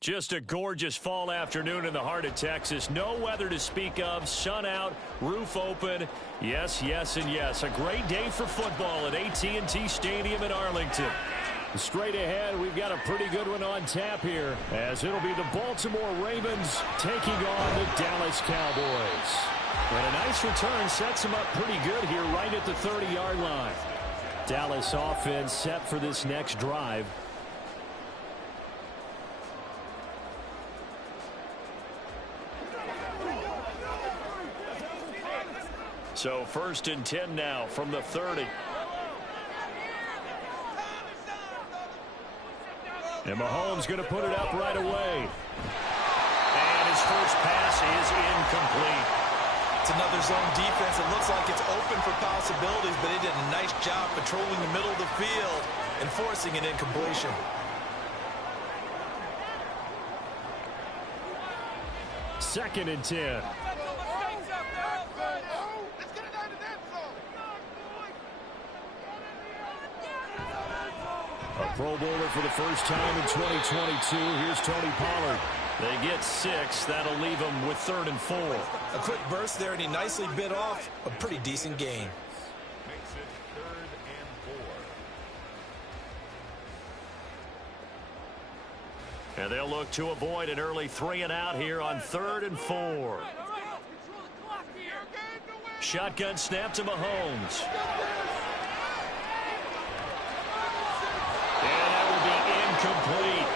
Just a gorgeous fall afternoon in the heart of Texas. No weather to speak of. Sun out, roof open. Yes, yes, and yes. A great day for football at AT&T Stadium in Arlington. Straight ahead, we've got a pretty good one on tap here, as it'll be the Baltimore Ravens taking on the Dallas Cowboys. And a nice return sets them up pretty good here right at the 30-yard line. Dallas offense set for this next drive. So 1st and 10 now from the 30. And Mahomes going to put it up right away. And his first pass is incomplete. It's another zone defense. It looks like it's open for possibilities, but they did a nice job patrolling the middle of the field and forcing an incompletion. Second and 10. A Pro Bowler for the first time in 2022. Here's Tony Pollard. They get 6. That'll leave them with 3rd and 4. A quick burst there, and he nicely bit off a pretty decent gain. Makes it 3rd and 4. And they'll look to avoid an early 3 and out here on 3rd and 4. Shotgun snap to Mahomes. Complete.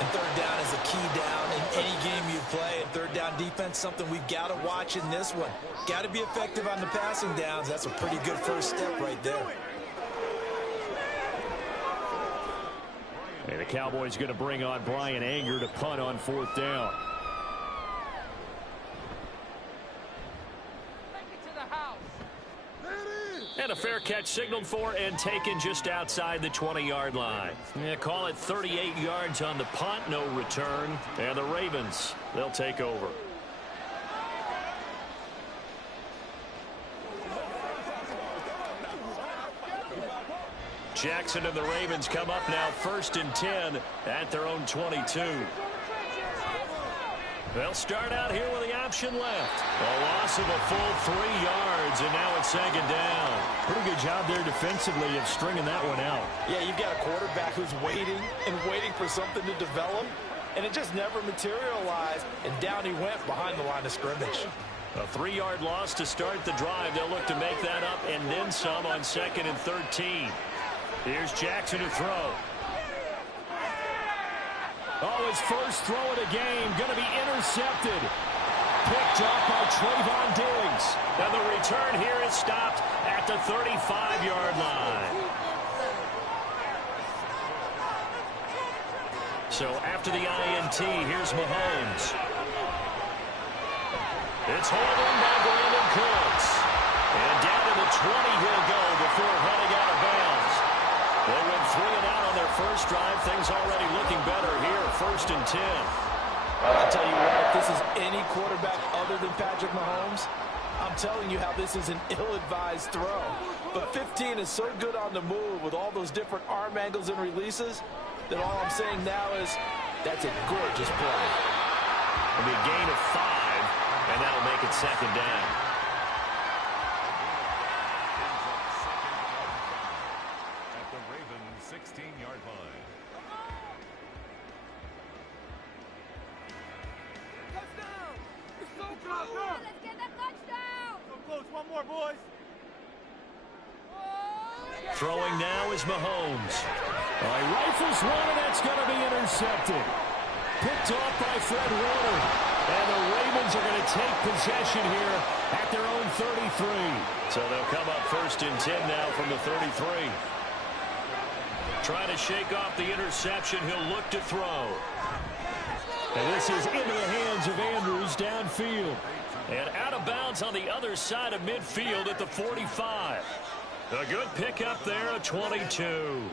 And 3rd down is a key down in any game you play. And 3rd down defense, something we've got to watch in this one. Got to be effective on the passing downs. That's a pretty good first step right there. And the Cowboys going to bring on Brian Anger to punt on 4th down. And a fair catch signaled for and taken just outside the 20-yard line. Yeah, call it 38 yards on the punt, no return. And the Ravens, they'll take over. Jackson and the Ravens come up now 1st and 10 at their own 22. They'll start out here with the option left. A loss of a full 3 yards, and now it's 2nd down. Pretty good job there defensively of stringing that one out. Yeah, you've got a quarterback who's waiting and waiting for something to develop, and it just never materialized, and down he went behind the line of scrimmage. A 3-yard loss to start the drive. They'll look to make that up and then some on 2nd and 13. Here's Jackson to throw. Oh, his first throw of the game going to be intercepted. Picked up by Trayvon Diggs. And the return here is stopped at the 35-yard line. So after the INT, here's Mahomes. It's hauled in by Brandon Cooks. And down to the 20 he'll go before heading out of bounds. They went 3 and out on their first drive. Things already looking better here. 1st and 10. I'll tell you what, if this is any quarterback other than Patrick Mahomes, I'm telling you how this is an ill-advised throw. But 15 is so good on the move with all those different arm angles and releases that all I'm saying now is that's a gorgeous play. It'll be a gain of 5, and that'll make it 2nd down. At the Ravens' 16-yard line. Touchdown! Let's get that touchdown! So close, one more, boys. Throwing now is Mahomes. He rifles one, and that's going to be intercepted. Picked off by Fred Warner. And the Ravens are going to take possession here at their own 33. So they'll come up 1st and 10 now from the 33. Trying to shake off the interception. He'll look to throw. And this is into the hands of Andrews downfield. And out of bounds on the other side of midfield at the 45. A good pickup there, a 22.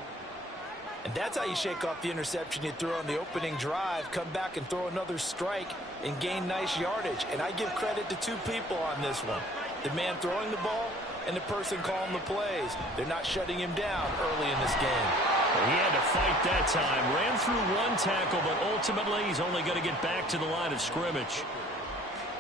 And that's how you shake off the interception you threw on the opening drive, come back and throw another strike and gain nice yardage. And I give credit to 2 people on this one. The man throwing the ball and the person calling the plays. They're not shutting him down early in this game. He had to fight that time. Ran through one tackle, but ultimately he's only going to get back to the line of scrimmage.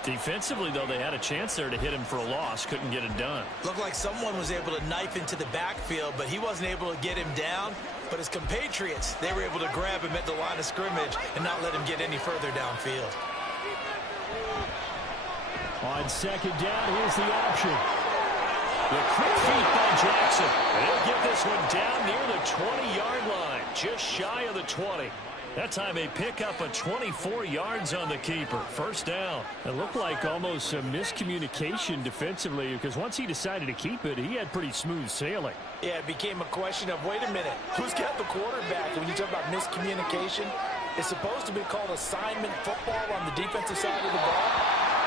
Defensively, though, they had a chance there to hit him for a loss. Couldn't get it done. Looked like someone was able to knife into the backfield, but he wasn't able to get him down. But his compatriots, they were able to grab him at the line of scrimmage and not let him get any further downfield. On second down, here's the option. The quick feet by Jackson. They'll get this one down near the 20-yard line, just shy of the 20. That time they pick up a 24 yards on the keeper. First down. It looked like almost some miscommunication defensively because once he decided to keep it, he had pretty smooth sailing. Yeah, it became a question of, wait a minute, who's got the quarterback? And when you talk about miscommunication, it's supposed to be called assignment football on the defensive side of the ball.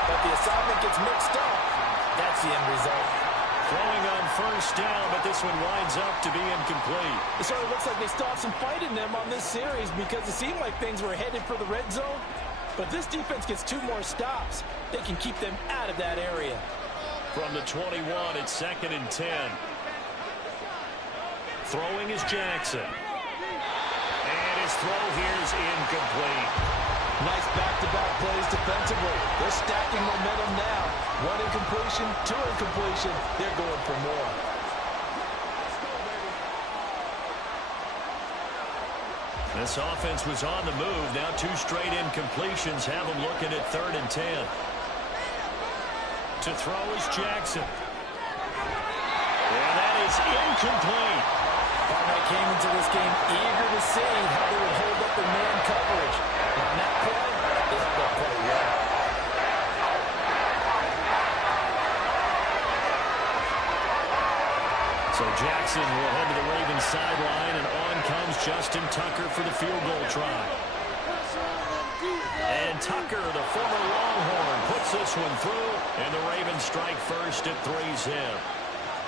But the assignment gets mixed up. That's the end result. Throwing on first down, but this one winds up to be incomplete. It sort of looks like they still have some fight in them on this series because it seemed like things were headed for the red zone. But this defense gets 2 more stops. They can keep them out of that area. From the 21, it's 2nd and 10. Throwing is Jackson. And his throw here is incomplete. Nice back-to-back plays defensively. They're stacking momentum now. 1 incompletion, 2 incompletion. They're going for more. This offense was on the move. Now 2 straight incompletions have them looking at 3rd and 10. To throw is Jackson. And that is incomplete. Barnett came into this game eager to see how they would hold up in man coverage. And on that play, they held up quite well. So Jackson will head to the Ravens sideline, and on comes Justin Tucker for the field goal try. And Tucker, the former Longhorn, puts this one through, and the Ravens strike first at 3-zip.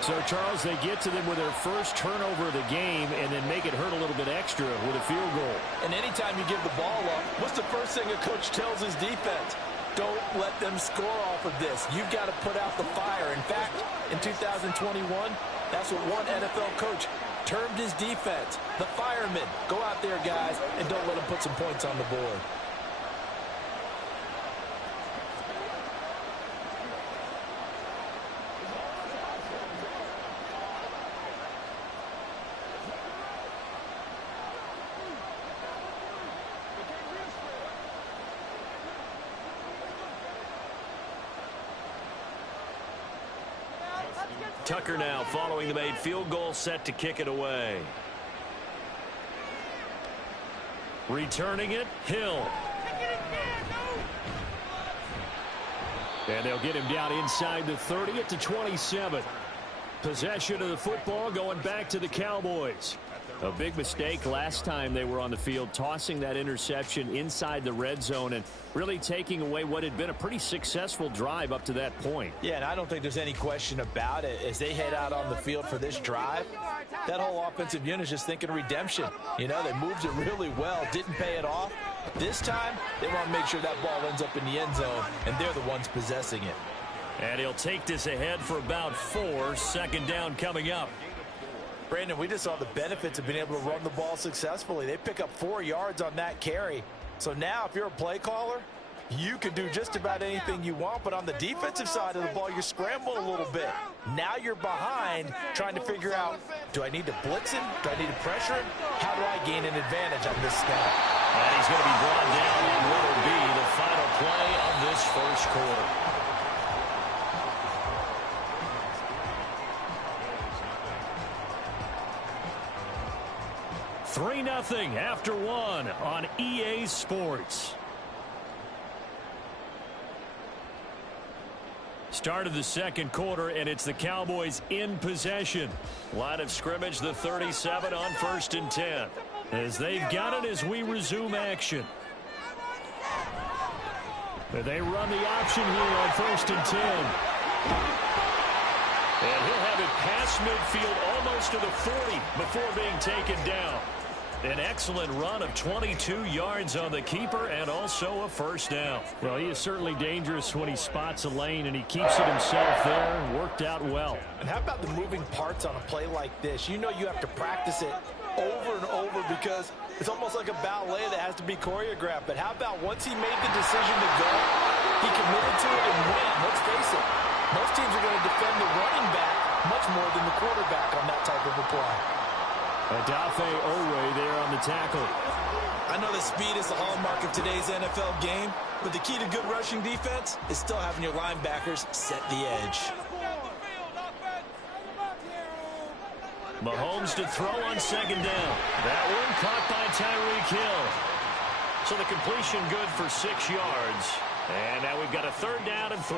So, Charles, they get to them with their first turnover of the game and then make it hurt a little bit extra with a field goal. And anytime you give the ball up, what's the first thing a coach tells his defense? Don't let them score off of this. You've got to put out the fire. In fact, in 2021, that's what one NFL coach termed his defense. The firemen. Go out there, guys, and don't let them put some points on the board. Tucker now following the made field goal, set to kick it away. Returning it, Hill. And they'll get him down inside the 30 at the 27. Possession of the football going back to the Cowboys. A big mistake last time they were on the field, tossing that interception inside the red zone and really taking away what had been a pretty successful drive up to that point. Yeah, and I don't think there's any question about it. As they head out on the field for this drive, that whole offensive unit is just thinking redemption. You know, they moved it really well, didn't pay it off. This time, they want to make sure that ball ends up in the end zone, and they're the ones possessing it. And he'll take this ahead for about 4. Second down coming up. Brandon, we just saw the benefits of being able to run the ball successfully. They pick up 4 yards on that carry. So now if you're a play caller, you can do just about anything you want. But on the defensive side of the ball, you're scrambling a little bit. Now you're behind trying to figure out, do I need to blitz him? Do I need to pressure him? How do I gain an advantage on this snap? And he's going to be brought down on what will be the final play of this first quarter. 3-0 after 1 on EA Sports. Start of the second quarter, and it's the Cowboys in possession. Line of scrimmage, the 37 on 1st and 10. As they've got it as we resume action. They run the option here on 1st and 10. And he'll have it past midfield almost to the 40 before being taken down. An excellent run of 22 yards on the keeper and also a first down. Well, he is certainly dangerous when he spots a lane, and he keeps it himself there. Worked out well. And how about the moving parts on a play like this? You know you have to practice it over and over because it's almost like a ballet that has to be choreographed. But how about once he made the decision to go, he committed to it and went. Let's face it, most teams are going to defend the running back much more than the quarterback on that type of a play. Odafe Oweh there on the tackle. I know that speed is the hallmark of today's NFL game, but the key to good rushing defense is still having your linebackers set the edge. Mahomes to throw on second down. That one caught by Tyreek Hill. So the completion good for 6 yards. And now we've got a 3rd down and 3.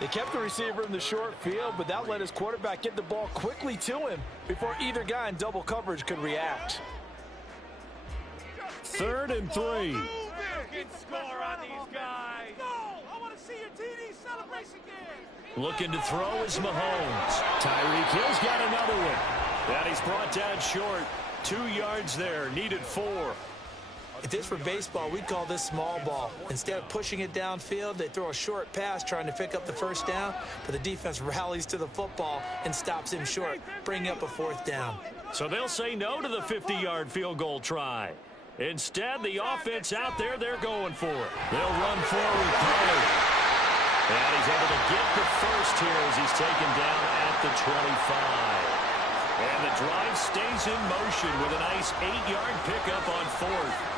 They kept the receiver in the short field, but that let his quarterback get the ball quickly to him before either guy in double coverage could react. 3rd and 3. Score on these guys. Go! I want to see your TD celebration game. Looking to throw is Mahomes. Tyreek Hill's got another one. And he's brought down short. 2 yards there. Needed 4. If this were baseball, we'd call this small ball. Instead of pushing it downfield, they throw a short pass trying to pick up the 1st down, but the defense rallies to the football and stops him short, bringing up a 4th down. So they'll say no to the 50-yard field goal try. Instead, the offense out there, they're going for it. They'll run forward. And he's able to get the first here as he's taken down at the 25. And the drive stays in motion with a nice 8-yard pickup on 4th.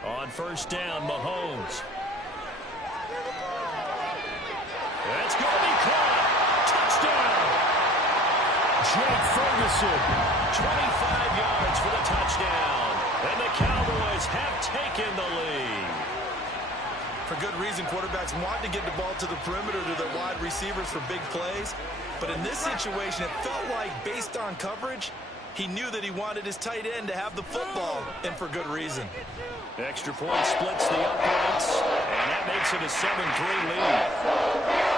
On 1st down, Mahomes. That's going to be caught. Touchdown. Jake Ferguson, 25 yards for the touchdown. And the Cowboys have taken the lead. For good reason, quarterbacks want to get the ball to the perimeter to their wide receivers for big plays. But in this situation, it felt like, based on coverage, he knew that he wanted his tight end to have the football, and for good reason. Extra point splits the uprights, and that makes it a 7-3 lead.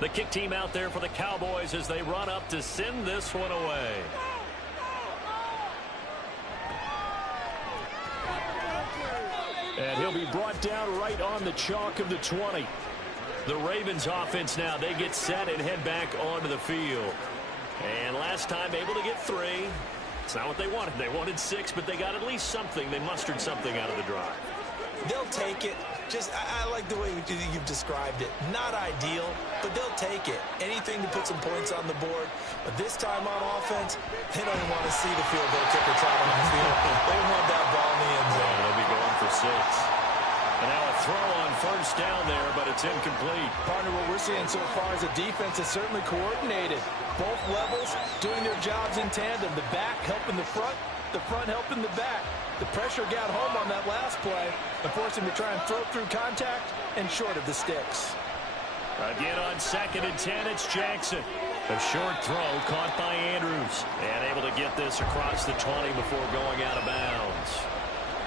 The kick team out there for the Cowboys as they run up to send this one away. And he'll be brought down right on the chalk of the 20. The Ravens offense now, they get set and head back onto the field. And last time able to get 3. It's not what they wanted. They wanted 6, but they got at least something. They mustered something out of the drive. They'll take it. I like the way you've described it. Not ideal, but they'll take it. Anything to put some points on the board. But this time on offense, they don't even want to see the field goal kicker trot on the field. They want that ball in the end zone. They'll be going for 6. And now a throw on 1st down there, but it's incomplete. Partner, what we're seeing so far is a defense that's certainly coordinated. Both levels doing their jobs in tandem. The back helping the front helping the back. The pressure got home on that last play and forced him to try and throw through contact and short of the sticks. Again on 2nd and 10, it's Jackson. A short throw caught by Andrews. And able to get this across the 20 before going out of bounds.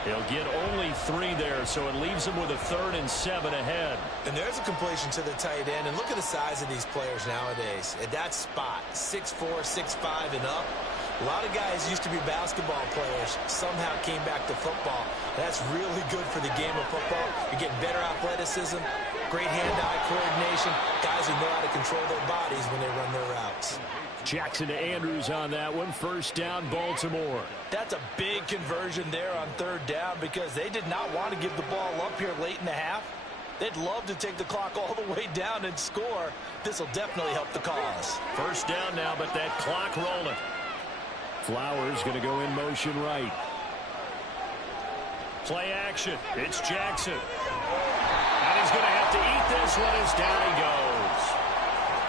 He'll get only 3 there, so it leaves him with a 3rd and 7 ahead. And there's a completion to the tight end. And look at the size of these players nowadays. At that spot, 6'4", 6'5", and up. A lot of guys used to be basketball players, somehow came back to football. That's really good for the game of football. You're getting better athleticism, great hand-eye coordination, guys who know how to control their bodies when they run their routes. Jackson to Andrews on that one. 1st down, Baltimore. That's a big conversion there on 3rd down because they did not want to give the ball up here late in the half. They'd love to take the clock all the way down and score. This will definitely help the cause. First down now, but that clock rolling. Flowers going to go in motion right. Play action. It's Jackson. And he's going to have to eat this one as down he goes.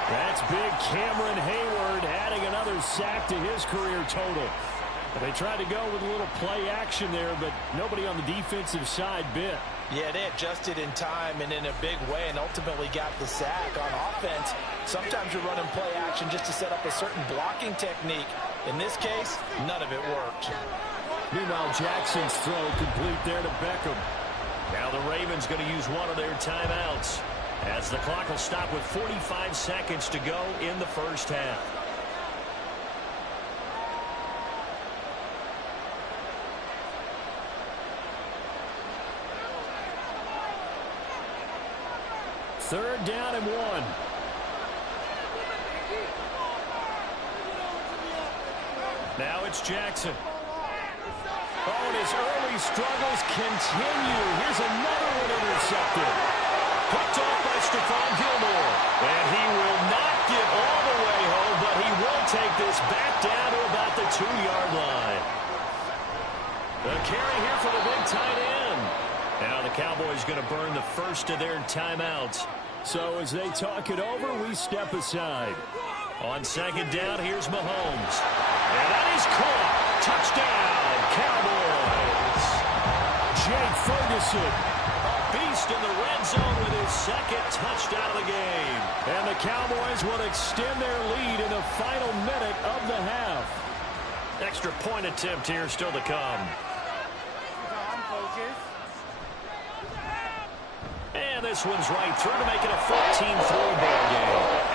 That's big Cameron Hayward adding another sack to his career total. They tried to go with a little play action there, but nobody on the defensive side bit. Yeah, they adjusted in time and in a big way and ultimately got the sack. On offense, sometimes you're running play action just to set up a certain blocking technique. In this case, none of it worked. Meanwhile, Jackson's throw complete there to Beckham. Now the Ravens going to use one of their timeouts as the clock will stop with 45 seconds to go in the first half. Third down and 1. Now it's Jackson. Oh, and his early struggles continue. Here's another one intercepted. Picked off by Stephon Gilmore. And he will not get all the way home, but he will take this back down to about the 2-yard line. The carry here for the big tight end. Now the Cowboys going to burn the first of their timeouts. So as they talk it over, we step aside. On second down, here's Mahomes. And that is caught. Touchdown, Cowboys. Jake Ferguson, a beast in the red zone with his second touchdown of the game. And the Cowboys will extend their lead in the final minute of the half. Extra point attempt here still to come. And this one's right through to make it a 14-3 ball game.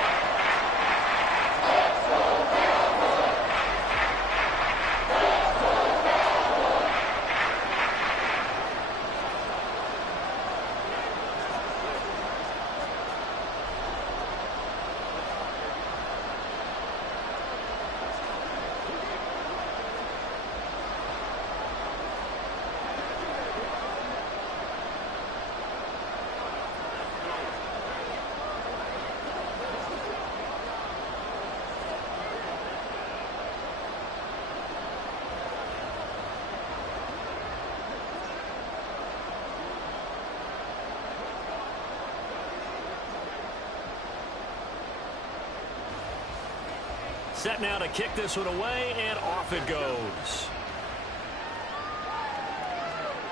Set now to kick this one away, and off it goes.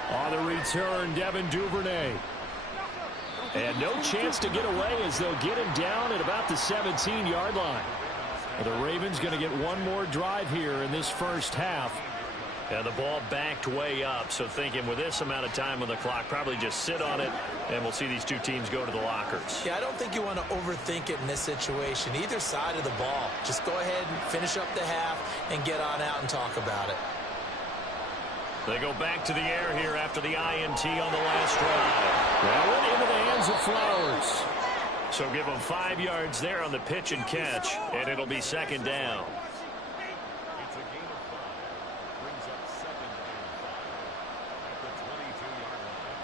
On the return, Devin Duvernay. And no chance to get away as they'll get him down at about the 17-yard line. The Ravens going to get one more drive here in this first half. And the ball backed way up, so thinking with this amount of time on the clock, probably just sit on it, and we'll see these two teams go to the lockers. Yeah, I don't think you want to overthink it in this situation. Either side of the ball. Just go ahead and finish up the half and get on out and talk about it. They go back to the air here after the INT on the last drive. That went into the hands of Flowers. So give them 5 yards there on the pitch and catch, and it'll be second down. It's a gain of 5. Brings up second and 5 at the 22-yard line.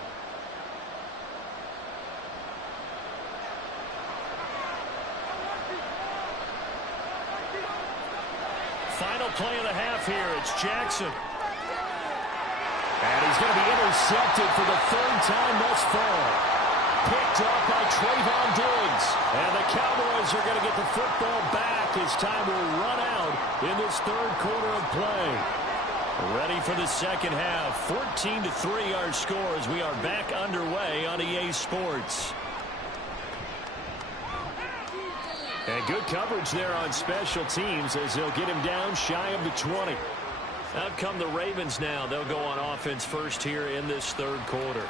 Final play of the half here. It's Jackson. And he's going to be intercepted for the third time thus far. Picked up by Trayvon Diggs. And the Cowboys are going to get the football back as time will run out in this third quarter of play. Ready for the second half. 14-3 our score as we are back underway on EA Sports. And good coverage there on special teams as they'll get him down shy of the 20. Out come the Ravens now. They'll go on offense first here in this third quarter.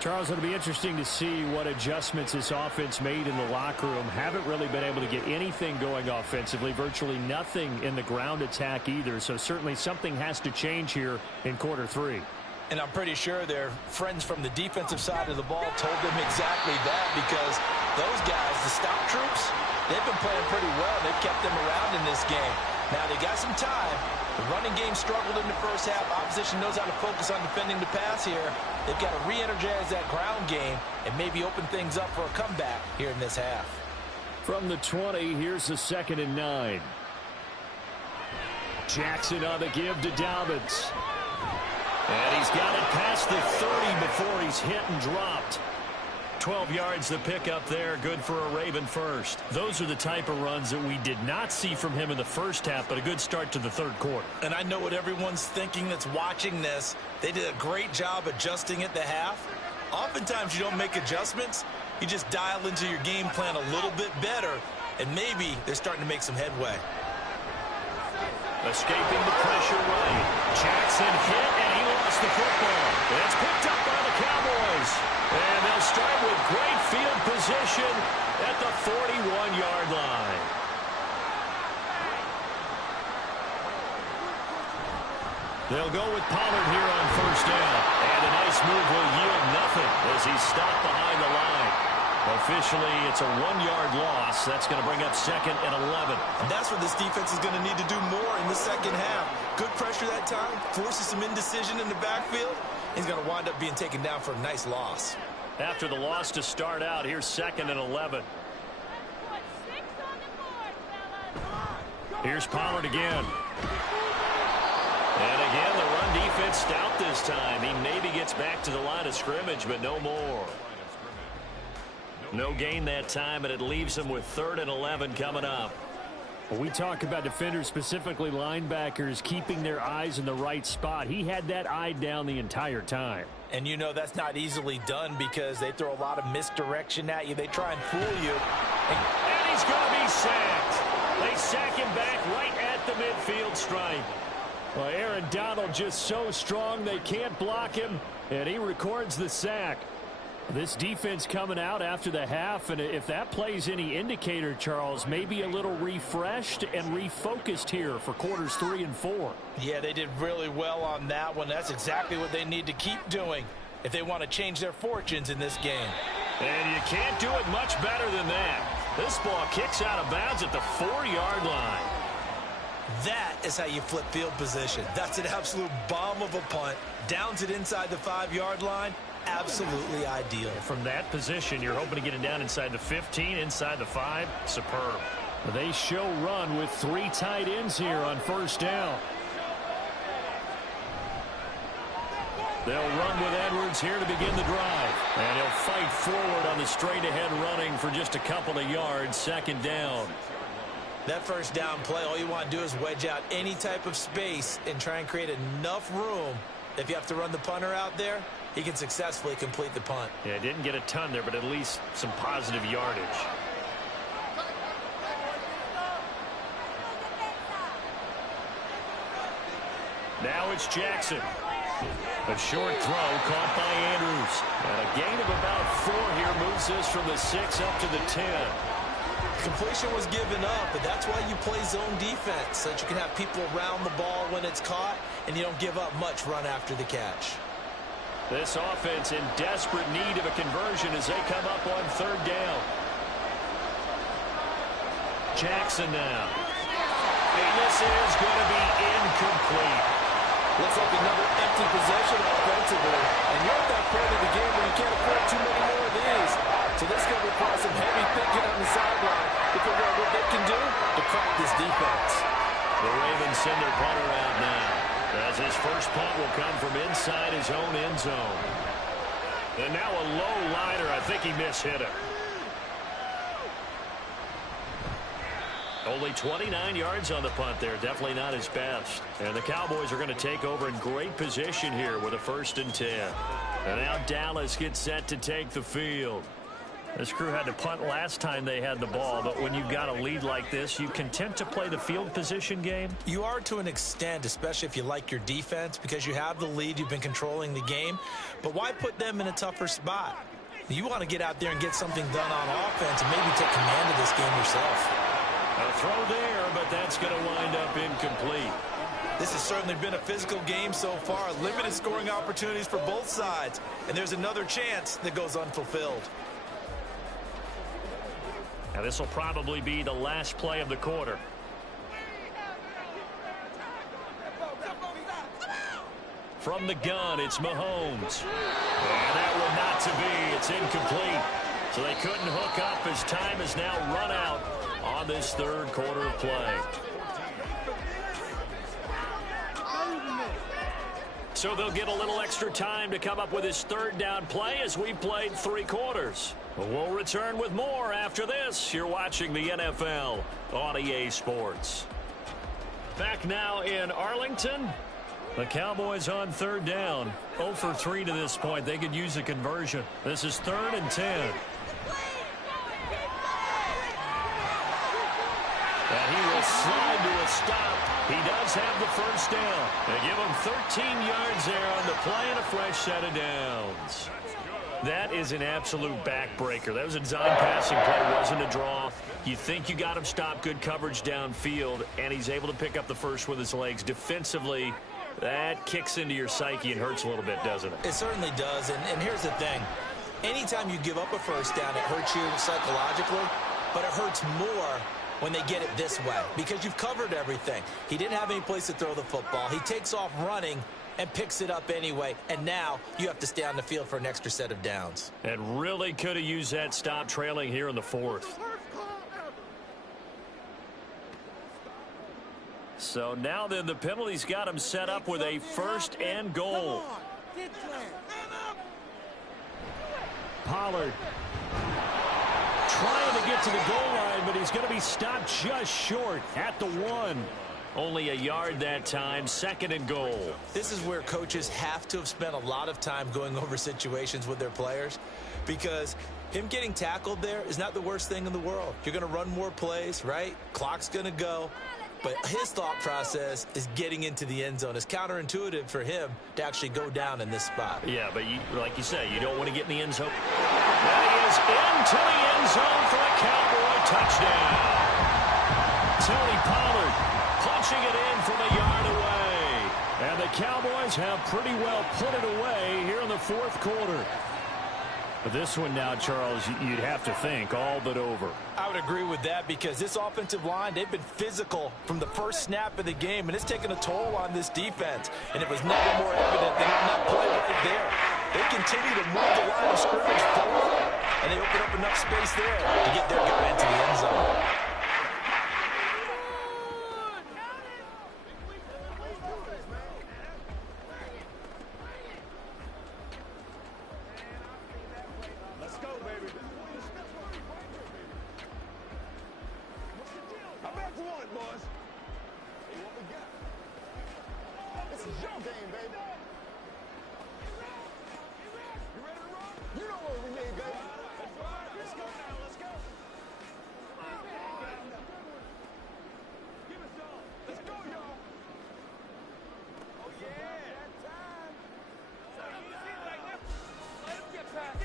Charles, it'll be interesting to see what adjustments this offense made in the locker room. Haven't really been able to get anything going offensively. Virtually nothing in the ground attack either. So certainly something has to change here in quarter 3. And I'm pretty sure their friends from the defensive side of the ball told them exactly that, because those guys, the stop troops, they've been playing pretty well. They've kept them around in this game. Now they got some time. The running game struggled in the first half. Opposition knows how to focus on defending the pass here. They've got to re-energize that ground game and maybe open things up for a comeback here in this half. From the 20, here's the 2nd and 9. Jackson on the give to Dobbins. And he's got it past the 30 before he's hit and dropped. 12 yards the pickup there, good for a Raven first. Those are the type of runs that we did not see from him in the first half, but a good start to the third quarter. And I know what everyone's thinking that's watching this. They did a great job adjusting at the half. Oftentimes you don't make adjustments. You just dial into your game plan a little bit better, and maybe they're starting to make some headway. Escaping the pressure right. Jackson hit, and he lost the football. It's picked up by the Cowboys. And they'll start with great field position at the 41-yard line. They'll go with Pollard here on first down. And a nice move will yield nothing as he's stopped behind the line. Officially, it's a 1-yard loss. That's going to bring up 2nd and 11. And that's what this defense is going to need to do more in the second half. Good pressure that time, forces some indecision in the backfield. He's going to wind up being taken down for a nice loss. After the loss to start out, here's 2nd and 11. Here's Pollard again. And again, the run defense stout this time. He maybe gets back to the line of scrimmage, but no more. No gain that time, and it leaves him with 3rd and 11 coming up. When we talk about defenders, specifically linebackers, keeping their eyes in the right spot, he had that eye down the entire time. And you know that's not easily done because they throw a lot of misdirection at you. They try and fool you. And he's going to be sacked. They sack him back right at the midfield stripe. Well, Aaron Donald just so strong they can't block him, and he records the sack. This defense coming out after the half, and if that plays any indicator, Charles, maybe a little refreshed and refocused here for quarters 3 and 4. Yeah, they did really well on that one. That's exactly what they need to keep doing if they want to change their fortunes in this game. And you can't do it much better than that. This ball kicks out of bounds at the 4-yard line. That is how you flip field position. That's an absolute bomb of a punt. Downs it inside the 5-yard line. Absolutely ideal. From that position, you're hoping to get it down inside the 15, inside the 5. Superb. They show run with 3 tight ends here on first down. They'll run with Edwards here to begin the drive. And he'll fight forward on the straight-ahead running for just a couple of yards. 2nd down. That first down play, all you want to do is wedge out any type of space and try and create enough room. If you have to run the punter out there, he can successfully complete the punt. Yeah, didn't get a ton there, but at least some positive yardage. Now it's Jackson. A short throw caught by Andrews. And a gain of about 4 here moves this from the 6 up to the 10. Completion was given up, but that's why you play zone defense, so that you can have people around the ball when it's caught, and you don't give up much run after the catch. This offense in desperate need of a conversion as they come up on 3rd down. Jackson now. And this is going to be incomplete. Looks like another empty possession offensively, and you're at that point of the game where you can't afford too many more of these. So this is going to require some heavy thinking on the sideline to figure out what they can do to crack this defense. The Ravens send their punter out now, as his first punt will come from inside his own end zone. And now a low liner. I think he mishit it. Only 29 yards on the punt there. Definitely not his best. And the Cowboys are going to take over in great position here with a 1st and 10. And now Dallas gets set to take the field. This crew had to punt last time they had the ball, but when you've got a lead like this, you content to play the field position game? You are to an extent, especially if you like your defense, because you have the lead, you've been controlling the game. But why put them in a tougher spot? You want to get out there and get something done on offense and maybe take command of this game yourself. A throw there, but that's going to wind up incomplete. This has certainly been a physical game so far. Limited scoring opportunities for both sides. And there's another chance that goes unfulfilled. Now this will probably be the last play of the quarter. From the gun, it's Mahomes. And that one not to be. It's incomplete. So they couldn't hook up as time is now run out on this third quarter of play. So they'll get a little extra time to come up with his third down play as we played 3 quarters. We'll return with more after this. You're watching the NFL on EA Sports. Back now in Arlington. The Cowboys on third down. 0 for 3 to this point. They could use a conversion. This is 3rd and 10. And he will slide to a stop. He does have the first down. They give him 13 yards there on the play and a fresh set of downs. That is an absolute backbreaker. That was a design passing play. Wasn't a draw. You think you got him stopped. Good coverage downfield. And he's able to pick up the first with his legs. Defensively, that kicks into your psyche and hurts a little bit, doesn't it? It certainly does. And here's the thing. Anytime you give up a first down, it hurts you psychologically. But it hurts more when they get it this way because you've covered everything. He didn't have any place to throw the football. He takes off running and picks it up anyway. And now you have to stay on the field for an extra set of downs. And really could have used that stop trailing here in the 4th. So now then the penalty's got him set up with a 1st and goal. Pollard trying to get to the goal line, but he's going to be stopped just short at the 1. Only a yard that time, 2nd and goal. This is where coaches have to have spent a lot of time going over situations with their players because him getting tackled there is not the worst thing in the world. You're going to run more plays, right? Clock's going to go. But his thought process is getting into the end zone. It's counterintuitive for him to actually go down in this spot. Yeah, but like you say, you don't want to get in the end zone. That is into the end zone for a Cowboy touchdown. Tony Pollard punching it in from a yard away. And the Cowboys have pretty well put it away here in the 4th quarter. But this one now, Charles, you'd have to think all but over. I would agree with that because this offensive line, they've been physical from the first snap of the game, and it's taken a toll on this defense. And it was never more evident than on that play right there. They continue to move the line of scrimmage forward, and they open up enough space there to get their guy into the end zone.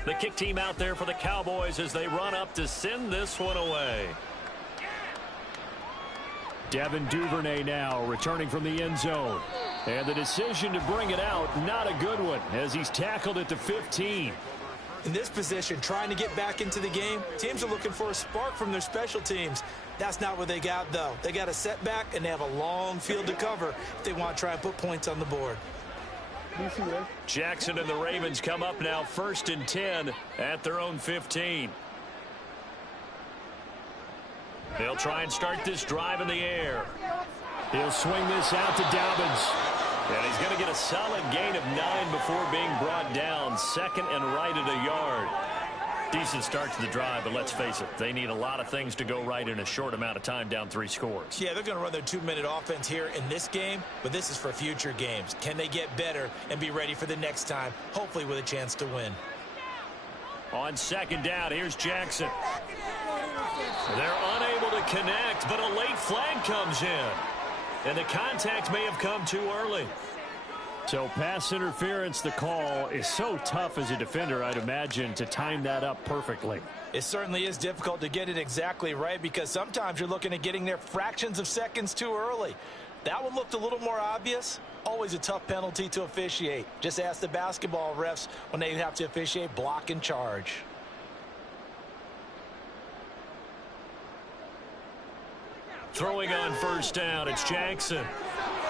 The kick team out there for the Cowboys as they run up to send this one away. Devin Duvernay now returning from the end zone. And the decision to bring it out, not a good one, as he's tackled at the 15. In this position, trying to get back into the game, teams are looking for a spark from their special teams. That's not what they got, though. They got a setback, and they have a long field to cover if they want to try and put points on the board. Jackson and the Ravens come up now 1st and 10 at their own 15. They'll try and start this drive in the air. He'll swing this out to Dobbins. And he's going to get a solid gain of 9 before being brought down. 2nd and right at a yard. Decent start to the drive, but let's face it, they need a lot of things to go right in a short amount of time down 3 scores. Yeah, they're going to run their 2-minute offense here in this game, but this is for future games. Can they get better and be ready for the next time, hopefully with a chance to win? On 2nd down, here's Jackson. They're unable to connect, but a late flag comes in. And the contact may have come too early. So pass interference, the call is so tough as a defender, I'd imagine, to time that up perfectly. It certainly is difficult to get it exactly right because sometimes you're looking at getting there fractions of seconds too early. That one looked a little more obvious. Always a tough penalty to officiate. Just ask the basketball refs when they have to officiate block and charge. Throwing on 1st down, it's Jackson.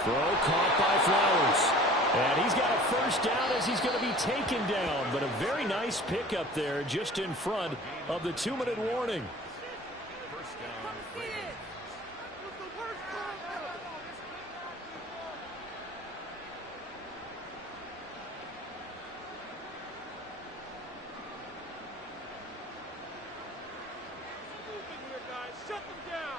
Throw caught by Flowers. And he's got a first down as he's going to be taken down. But a very nice pickup there just in front of the 2-minute warning. First down. Shut them down.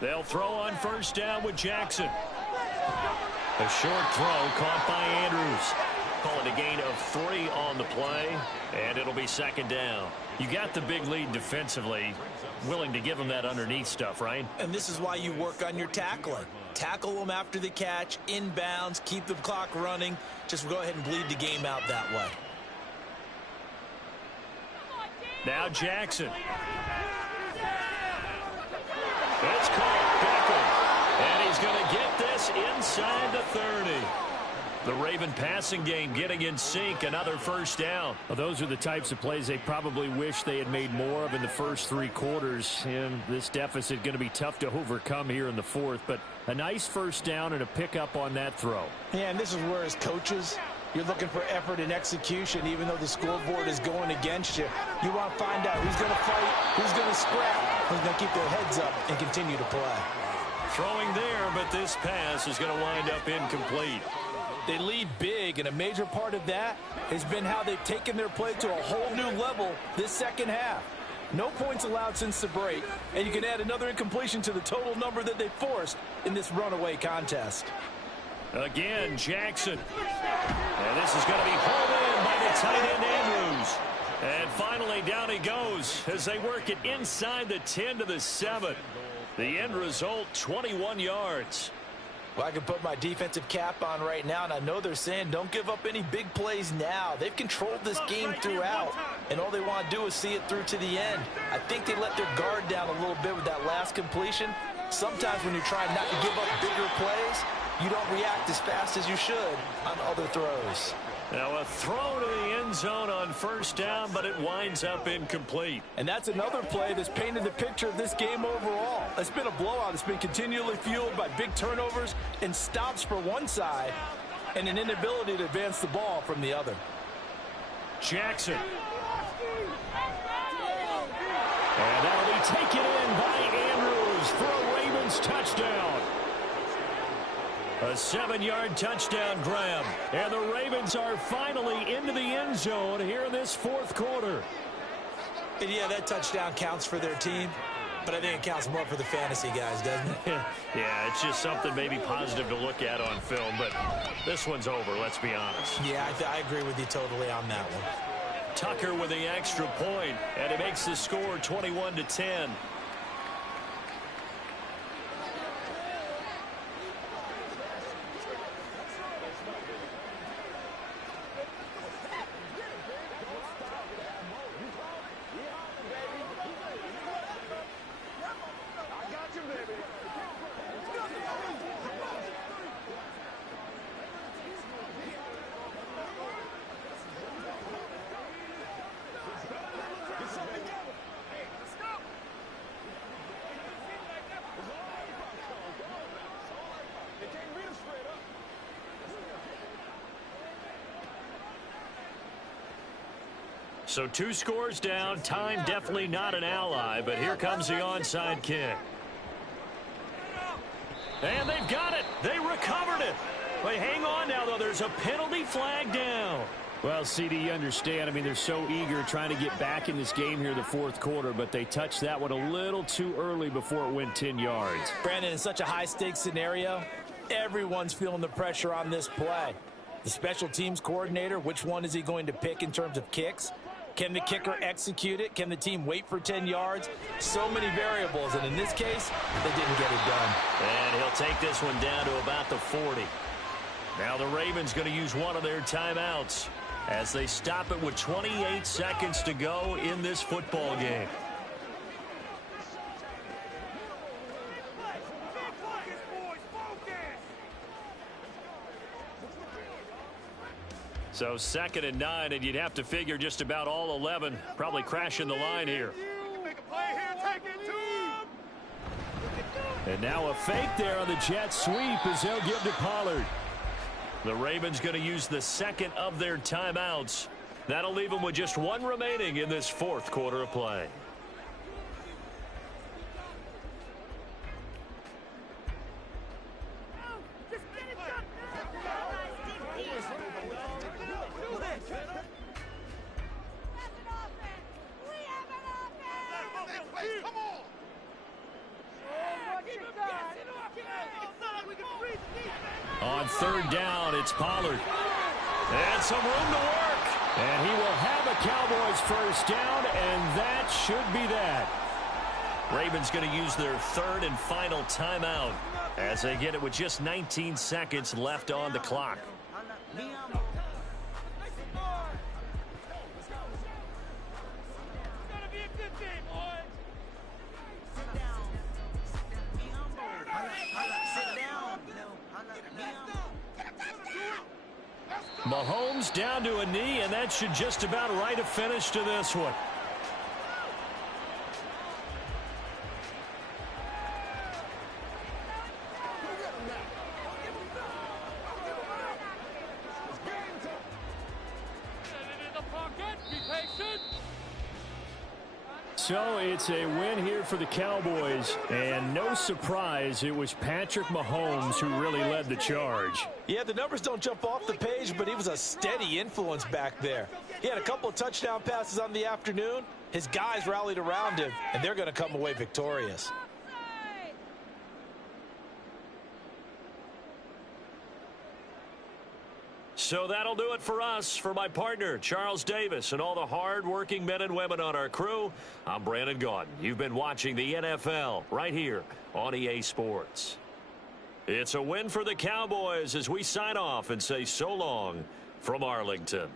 They'll throw on first down with Jackson. A short throw caught by Andrews. Call it a gain of 3 on the play, and it'll be second down. You got the big lead defensively. Willing to give them that underneath stuff, right? And this is why you work on your tackling. Tackle them after the catch, inbounds, keep the clock running. Just go ahead and bleed the game out that way. Now Jackson. It's caught Beckham. And he's going to get this inside the 30. The Raven passing game getting in sync. Another first down. Well, those are the types of plays they probably wish they had made more of in the first 3 quarters. And this deficit going to be tough to overcome here in the fourth. But a nice first down and a pickup on that throw. Yeah, and this is where as coaches, you're looking for effort and execution. Even though the scoreboard is going against you, you want to find out who's going to fight, who's going to scrap, who's going to keep their heads up and continue to play. Throwing there, but this pass is going to wind up incomplete. They lead big, and a major part of that has been how they've taken their play to a whole new level this second half. No points allowed since the break, and you can add another incompletion to the total number that they forced in this runaway contest. Again, Jackson. And this is going to be pulled in by the tight end Andrews. And finally, down he goes as they work it inside the 10 to the 7. The end result, 21 yards. Well, I can put my defensive cap on right now, and I know they're saying don't give up any big plays now. They've controlled this game throughout, and all they want to do is see it through to the end. I think they let their guard down a little bit with that last completion. Sometimes when you're trying not to give up bigger plays, you don't react as fast as you should on other throws. Now a throw to the end zone on first down, but it winds up incomplete. And that's another play that's painted the picture of this game overall. It's been a blowout. It's been continually fueled by big turnovers and stops for one side and an inability to advance the ball from the other. Jackson. And that'll be taken in by Andrews for a Ravens touchdown. A 7-yard touchdown grab. And the Ravens are finally into the end zone here in this fourth quarter. And yeah, that touchdown counts for their team, but I think it counts more for the fantasy guys, doesn't it? Yeah, it's just something maybe positive to look at on film, but this one's over, let's be honest. Yeah, I agree with you totally on that one. Tucker with the extra point, and it makes the score 21-10. So 2 scores down. Time definitely not an ally, but here comes the onside kick. And they've got it. They recovered it. But hang on now, though. There's a penalty flag down. Well, CD, you understand. I mean, they're so eager trying to get back in this game here in the fourth quarter, but they touched that one a little too early before it went 10 yards. Brandon, in such a high-stakes scenario, everyone's feeling the pressure on this play. The special teams coordinator, which one is he going to pick in terms of kicks? Can the kicker execute it? Can the team wait for 10 yards? So many variables, and in this case, they didn't get it done. And he'll take this one down to about the 40. Now the Ravens going to use one of their timeouts as they stop it with 28 seconds to go in this football game. So 2nd and 9, and you'd have to figure just about all 11 probably crashing the line here. And now a fake there on the jet sweep as they'll give to Pollard. The Ravens going to use the second of their timeouts. That'll leave them with just one remaining in this fourth quarter of play. On third down, it's Pollard. And some room to work. And he will have a Cowboys first down, and that should be that. Ravens going to use their third and final timeout as they get it with just 19 seconds left on the clock. Mahomes down to a knee, and that should just about write a finish to this one. So it's a win here for the Cowboys, and no surprise, it was Patrick Mahomes who really led the charge. Yeah, the numbers don't jump off the page, but he was a steady influence back there. He had a couple of touchdown passes on the afternoon. His guys rallied around him, and they're going to come away victorious. So that'll do it for us. For my partner, Charles Davis, and all the hard-working men and women on our crew, I'm Brandon Gaudin. You've been watching the NFL right here on EA Sports. It's a win for the Cowboys as we sign off and say so long from Arlington.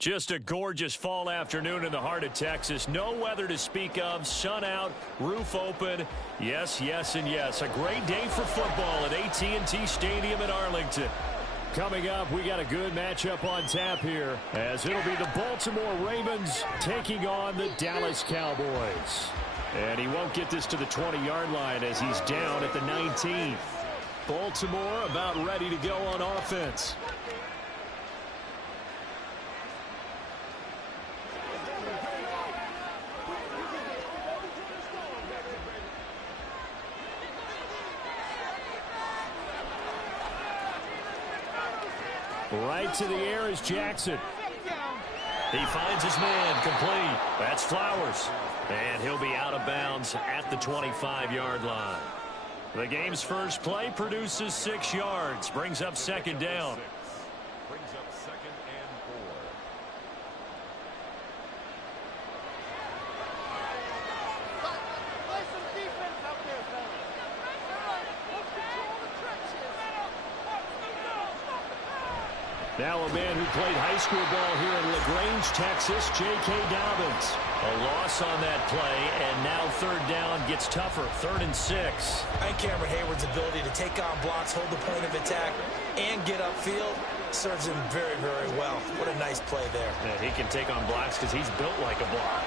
Just a gorgeous fall afternoon in the heart of Texas. No weather to speak of. Sun out, roof open. Yes, yes, and yes. A great day for football at AT&T Stadium in Arlington. Coming up, we got a good matchup on tap here, as it'll be the Baltimore Ravens taking on the Dallas Cowboys. And he won't get this to the 20-yard line as he's down at the 19. Baltimore about ready to go on offense. Right to the air is Jackson. He finds his man, complete. That's Flowers. And he'll be out of bounds at the 25-yard line. The game's first play produces 6 yards. Brings up second down. Brings up 2nd and 4. Play some defense out there, fellas. Let's control the trenches. Now a man who played high school ball here in LaGrange, Texas, J.K. Dobbins. A loss on that play, and now third down gets tougher, 3rd and 6. And Cameron Hayward's ability to take on blocks, hold the point of attack, and get upfield serves him very, very well. What a nice play there. Yeah, he can take on blocks because he's built like a block.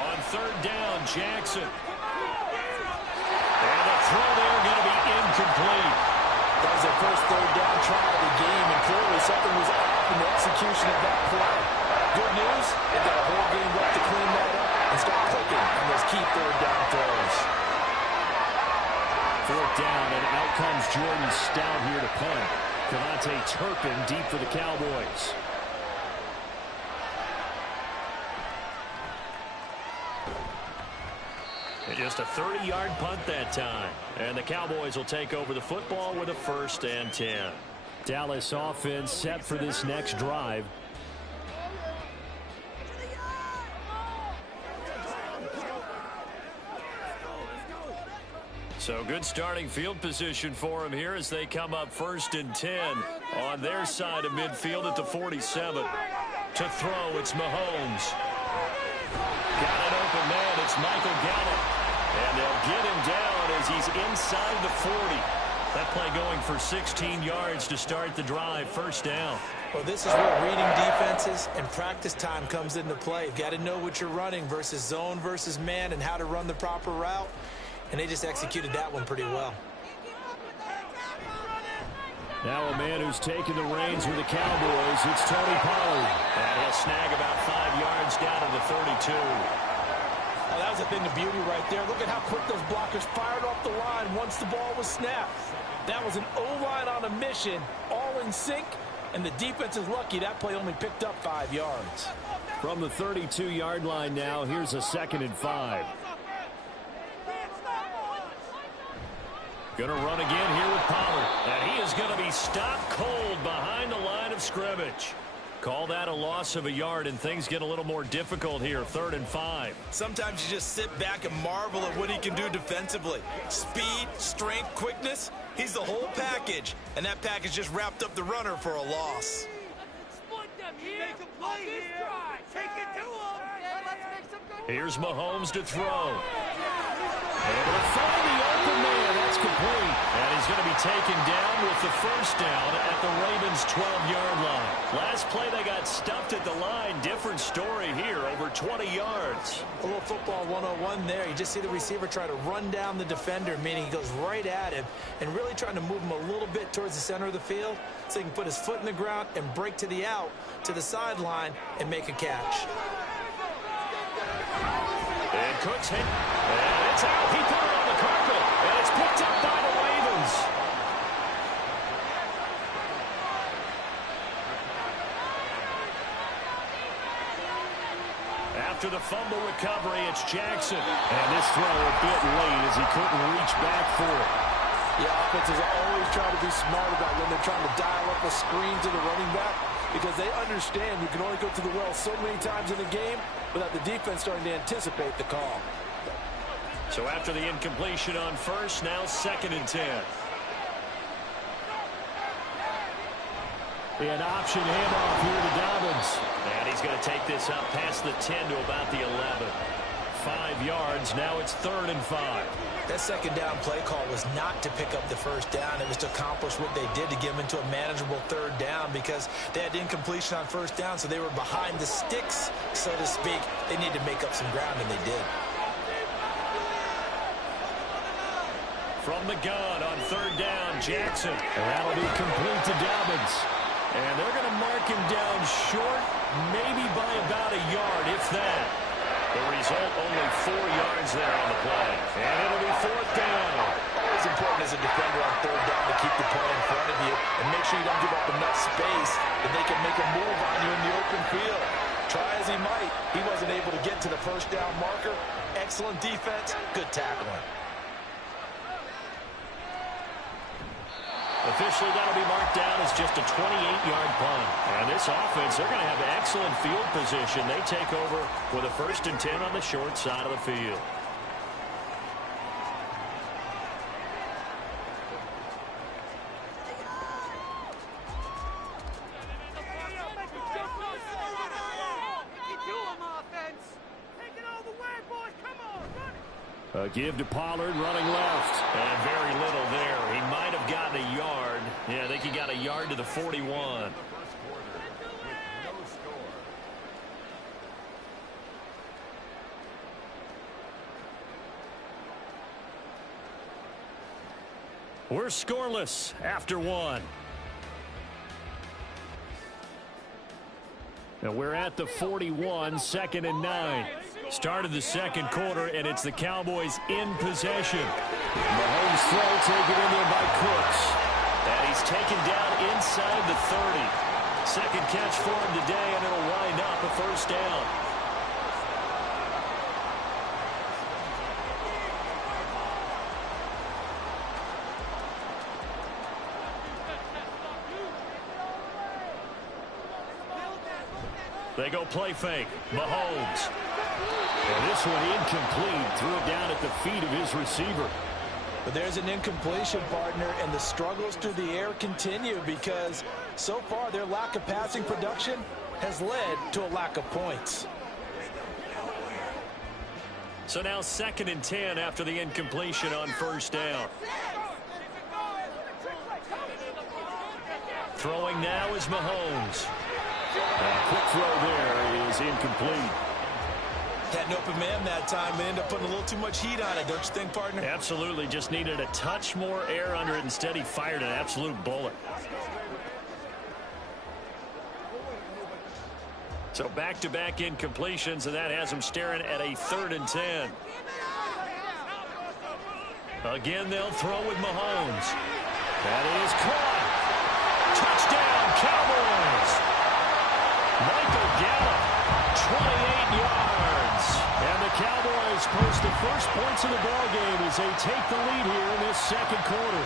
On third down, Jackson. And the throw there going to be incomplete. That was their first third down try of the game, and clearly something was off in the execution of that play. Good news, they've got a whole game left to clean that up and start clicking on those key third down throws. 4th down, and out comes Jordan Stout here to punt. Devontae Turpin deep for the Cowboys. And just a 30-yard punt that time. And the Cowboys will take over the football with a 1st and 10. Dallas offense set for this next drive. So good starting field position for him here as they come up 1st and 10 on their side of midfield at the 47. To throw, it's Mahomes. Got an open man, it's Michael Gallup. And they'll get him down as he's inside the 40. That play going for 16 yards to start the drive, 1st down. Well, this is where reading defenses and practice time comes into play. You've got to know what you're running versus zone versus man and how to run the proper route. And they just executed that one pretty well. Now a man who's taken the reins with the Cowboys, it's Tony Pollard. And he'll snag about 5 yards down to the 32. Oh, that was a thing of beauty right there. Look at how quick those blockers fired off the line once the ball was snapped. That was an O-line on a mission, all in sync, and the defense is lucky that play only picked up 5 yards. From the 32-yard line now, here's a 2nd and 5. Going to run again here with Pollard. And he is going to be stopped cold behind the line of scrimmage. Call that a loss of a yard, and things get a little more difficult here, 3rd and 5. Sometimes you just sit back and marvel at what he can do defensively. Speed, strength, quickness, he's the whole package. And that package just wrapped up the runner for a loss. Split them here. Make a play here. Take it to him. Yeah, let's make some good. Here's Mahomes to throw. Able to find the open man. That's complete. And he's going to be taken down with the 1st down at the Ravens' 12-yard line. Last play, they got stuffed at the line. Different story here, over 20 yards. A little football 101 there. You just see the receiver try to run down the defender, meaning he goes right at him and really trying to move him a little bit towards the center of the field so he can put his foot in the ground and break to the out, to the sideline, and make a catch. And Cooks hit. And it's out. He put it on the carpet. And it's picked up by the Ravens. After the fumble recovery, it's Jackson. And this throw a bit late as he couldn't reach back for it. Yeah, offenses always try to be smart about when they're trying to dial up a screen to the running back because they understand you can only go to the well so many times in the game without the defense starting to anticipate the call. So after the incompletion on 1st, now 2nd and 10. An option handoff here to Dobbins. And he's going to take this up past the 10 to about the 11. 5 yards. Now it's 3rd and 5. That second down play call was not to pick up the first down. It was to accomplish what they did, to get them into a manageable 3rd down, because they had incompletion on first down, so they were behind the sticks, so to speak. They needed to make up some ground, and they did. From the gun on 3rd down, Jackson. And that'll be complete to Dobbins. And they're going to mark him down short, maybe by about a yard, if that. The result, only 4 yards there on the play. And it'll be 4th down. Always important as a defender on 3rd down to keep the play in front of you and make sure you don't give up enough space that they can make a move on you in the open field. Try as he might, he wasn't able to get to the first down marker. Excellent defense, good tackling. Officially, that'll be marked down as just a 28-yard punt. And this offense, they're going to have excellent field position. They take over with a 1st and 10 on the short side of the field. A give to Pollard, running left. And very little there. He might have gotten a yard. Yeah, I think he got a yard to the 41. We're scoreless after 1. And we're at the 41, 2nd and 9. Started the second quarter, and it's the Cowboys in possession. Mahomes throw taken in there by Cooks. And he's taken down inside the 30. Second catch for him today, and it'll wind up a 1st down. They go play fake. Mahomes. And this one incomplete. Threw it down at the feet of his receiver. But there's an incompletion, partner, and the struggles through the air continue because so far their lack of passing production has led to a lack of points. So now 2nd and 10 after the incompletion on 1st down. Throwing now is Mahomes. A quick throw there is incomplete. Had an open man that time, but ended up putting a little too much heat on it, don't you think, partner? Absolutely. Just needed a touch more air under it. Instead, he fired an absolute bullet. So back-to-back incompletions, and that has him staring at a 3rd and 10. Again, they'll throw with Mahomes. That is caught. Touchdown, Cowboys. Michael Gallup, 28 yards. And the Cowboys post the first points of the ballgame as they take the lead here in this second quarter.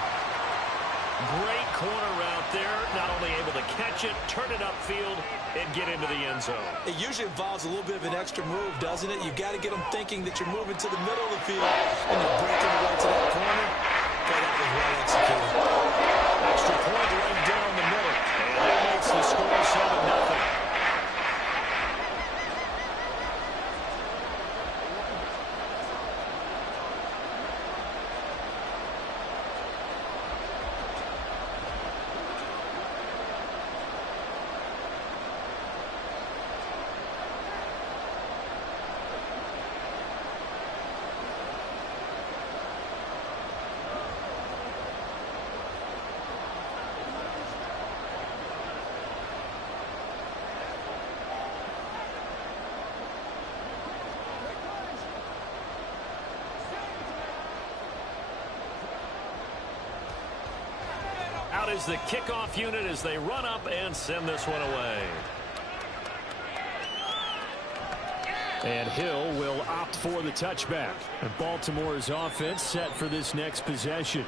Great corner route there. Not only able to catch it, turn it upfield, and get into the end zone. It usually involves a little bit of an extra move, doesn't it? You've got to get them thinking that you're moving to the middle of the field and you're breaking away to that corner. Boy, that was well executed. Extra point right down the middle. And that makes the score 7-0. Out is the kickoff unit as they run up and send this one away. And Hill will opt for the touchback. And Baltimore's offense set for this next possession.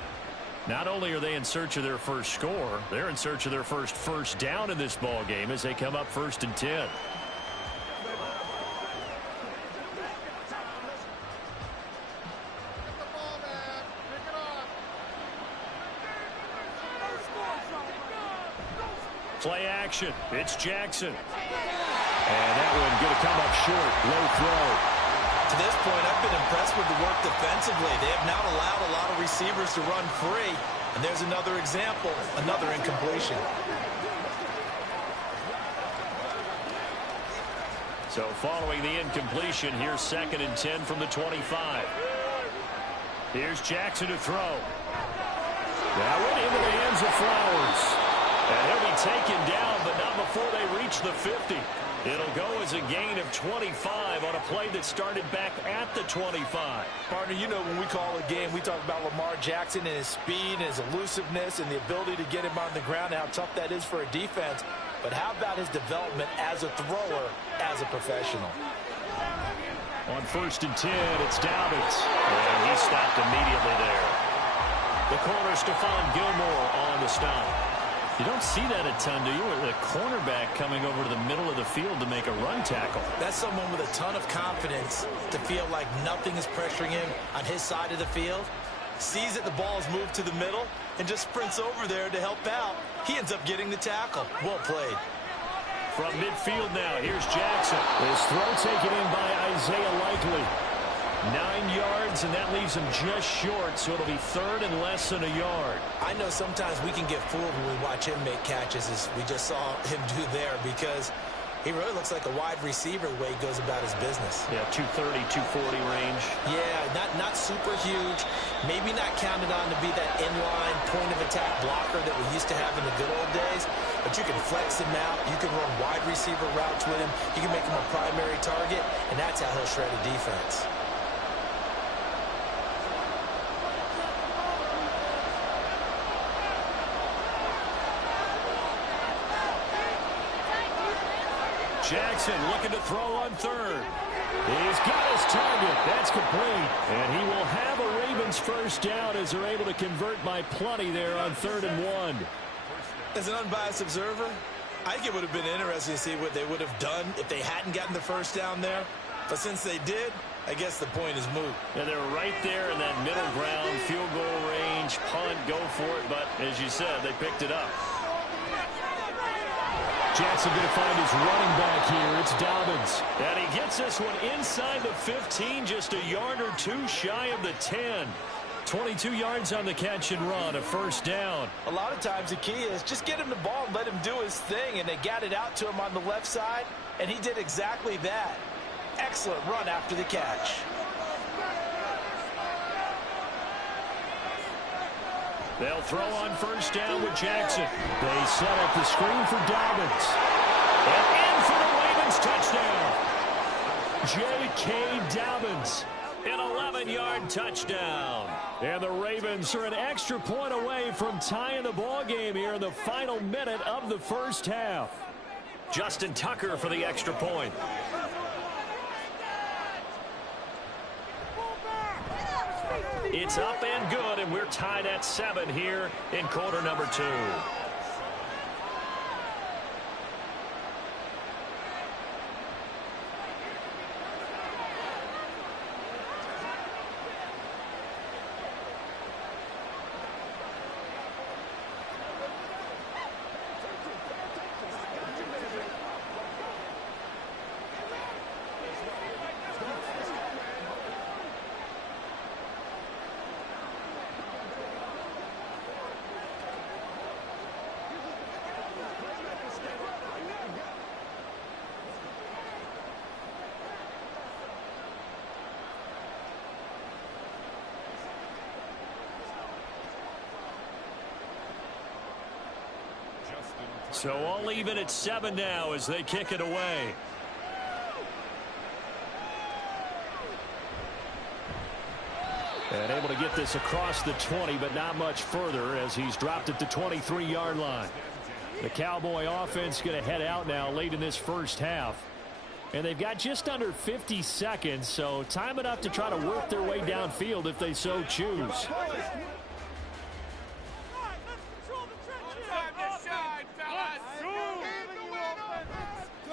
Not only are they in search of their first score, they're in search of their first down in this ball game as they come up 1st and 10. Play action. It's Jackson. And that one going to come up short. Low throw. To this point, I've been impressed with the work defensively. They have not allowed a lot of receivers to run free. And there's another example, another incompletion. So following the incompletion, here's 2nd and 10 from the 25. Here's Jackson to throw. That went into the hands of Flowers. And he'll be taken down, but not before they reach the 50. It'll go as a gain of 25 on a play that started back at the 25. Partner, you know when we call a game, we talk about Lamar Jackson and his speed and his elusiveness and the ability to get him on the ground and how tough that is for a defense. But how about his development as a thrower, as a professional? On 1st and 10, it's Dobbins. And he stopped immediately there. The corner, Stephon Gilmore on the stop. You don't see that a ton, do you? The cornerback coming over to the middle of the field to make a run tackle. That's someone with a ton of confidence to feel like nothing is pressuring him on his side of the field. Sees that the ball is moved to the middle and just sprints over there to help out. He ends up getting the tackle. Well played. From midfield now, here's Jackson. His throw taken in by Isaiah Likely. 9 yards, and that leaves him just short, so it'll be 3rd and less than a yard. I know sometimes we can get fooled when we watch him make catches, as we just saw him do there, because he really looks like a wide receiver the way he goes about his business. Yeah, 230, 240 range. Yeah, not super huge. Maybe not counted on to be that inline point-of-attack blocker that we used to have in the good old days, but you can flex him out. You can run wide receiver routes with him. You can make him a primary target, and that's how he'll shred a defense. Jackson looking to throw on 3rd. He's got his target. That's complete. And he will have a Ravens first down as they're able to convert by plenty there on 3rd and 1. As an unbiased observer, I think it would have been interesting to see what they would have done if they hadn't gotten the first down there. But since they did, I guess the point is moot. And they're right there in that middle ground, field goal range, punt, go for it. But as you said, they picked it up. Jackson going to find his running back here. It's Dobbins. And he gets this one inside the 15, just a yard or two shy of the 10. 22 yards on the catch and run, a first down. A lot of times the key is just get him the ball and let him do his thing, and they got it out to him on the left side, and he did exactly that. Excellent run after the catch. They'll throw on first down with Jackson. They set up the screen for Dobbins. And in for the Ravens touchdown. J.K. Dobbins, an 11-yard touchdown. And the Ravens are an extra point away from tying the ball game here in the final minute of the first half. Justin Tucker for the extra point. It's up and good, and we're tied at 7 here in quarter number 2. So all even at 7 now as they kick it away. And able to get this across the 20, but not much further as he's dropped at the 23-yard line. The Cowboy offense going to head out now late in this first half. And they've got just under 50 seconds, so time enough to try to work their way downfield if they so choose.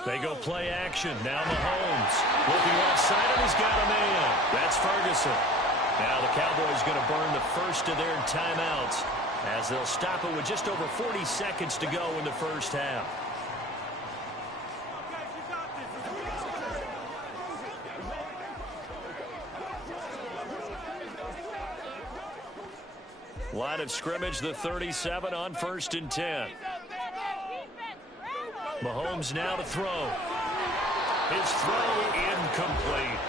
They go play action. Now Mahomes looking left side, and he's got a man. That's Ferguson. Now the Cowboys going to burn the first of their timeouts. as they'll stop it with just over 40 seconds to go in the first half. Line of scrimmage, the 37 on 1st and 10. Mahomes now to throw. His throw incomplete.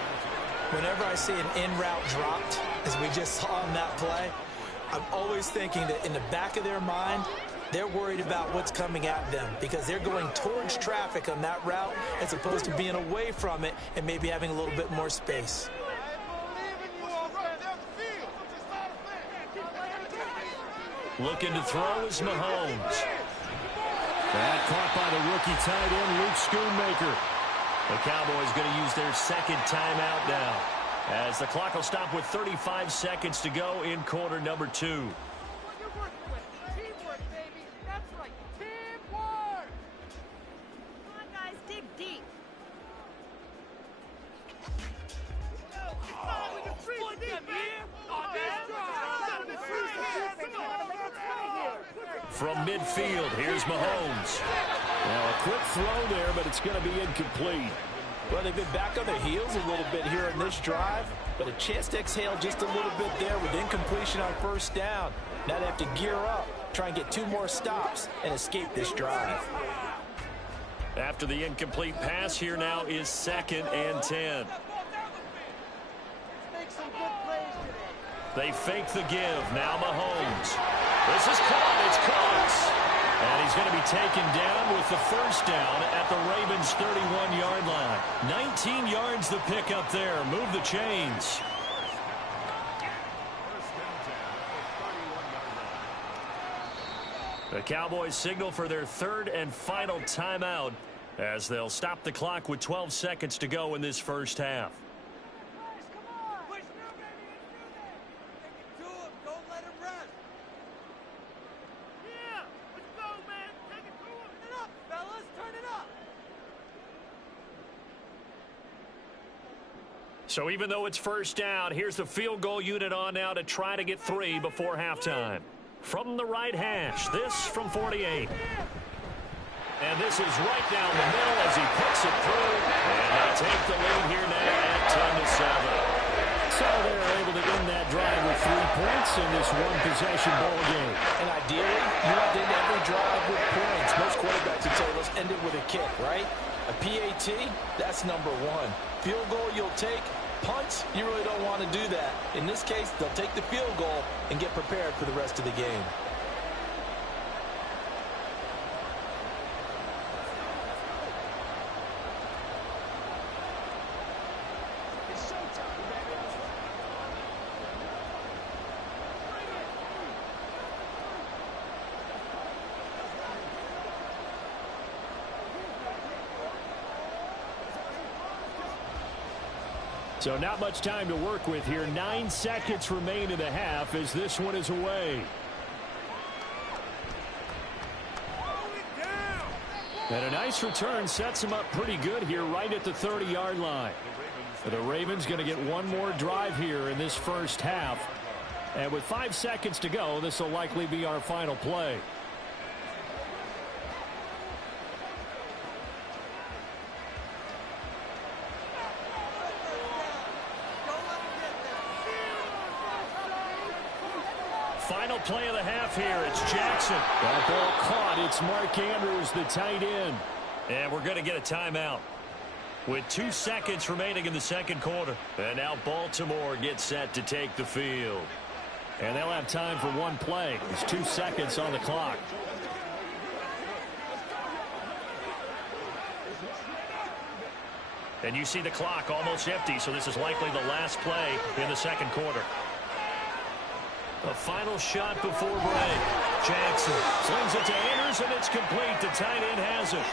Whenever I see an in-route dropped, as we just saw on that play, I'm always thinking that in the back of their mind, they're worried about what's coming at them because they're going towards traffic on that route as opposed to being away from it and maybe having a little bit more space. Looking to throw is Mahomes. That caught by the rookie tight end, Luke Schoonmaker. The Cowboys going to use their second timeout now, as the clock will stop with 35 seconds to go in quarter number 2. Teamwork, baby. That's right. Teamwork. Come on, guys. Dig deep. From midfield, here's Mahomes. Now a quick throw there, but it's going to be incomplete. Well, they've been back on their heels a little bit here in this drive, but a chance to exhale just a little bit there with incompletion on first down. Now they have to gear up, try and get 2 more stops, and escape this drive. After the incomplete pass, here now is 2nd and 10. They fake the give. Now Mahomes. This is caught. It's caught. And he's going to be taken down with the first down at the Ravens' 31-yard line. 19 yards the pick up there. Move the chains. The Cowboys signal for their 3rd and final timeout as they'll stop the clock with 12 seconds to go in this first half. So even though it's first down, here's the field goal unit on now to try to get 3 before halftime. From the right hash, this from 48. And this is right down the middle as he puts it through. And they take the lead here now at 10-7. So they're able to end that drive with 3 points in this one-possession ball game. And ideally, you want to end every drive with points. Most quarterbacks would say, let's end it with a kick, right? A PAT, that's number 1. Field goal you'll take. Punts, you really don't want to do that. In this case, they'll take the field goal and get prepared for the rest of the game. So not much time to work with here. 9 seconds remain in the half as this one is away. And a nice return sets him up pretty good here right at the 30-yard line. The Ravens going to get one more drive here in this first half. And with 5 seconds to go, this will likely be our final play. Final play of the half here. It's Jackson. That ball caught. It's Mark Andrews, the tight end. And we're going to get a timeout with 2 seconds remaining in the second quarter. And now Baltimore gets set to take the field. And they'll have time for one play. There's 2 seconds on the clock. And you see the clock almost empty, so this is likely the last play in the second quarter. A final shot before break. Jackson slings it to Andrews, and it's complete. The tight end has it.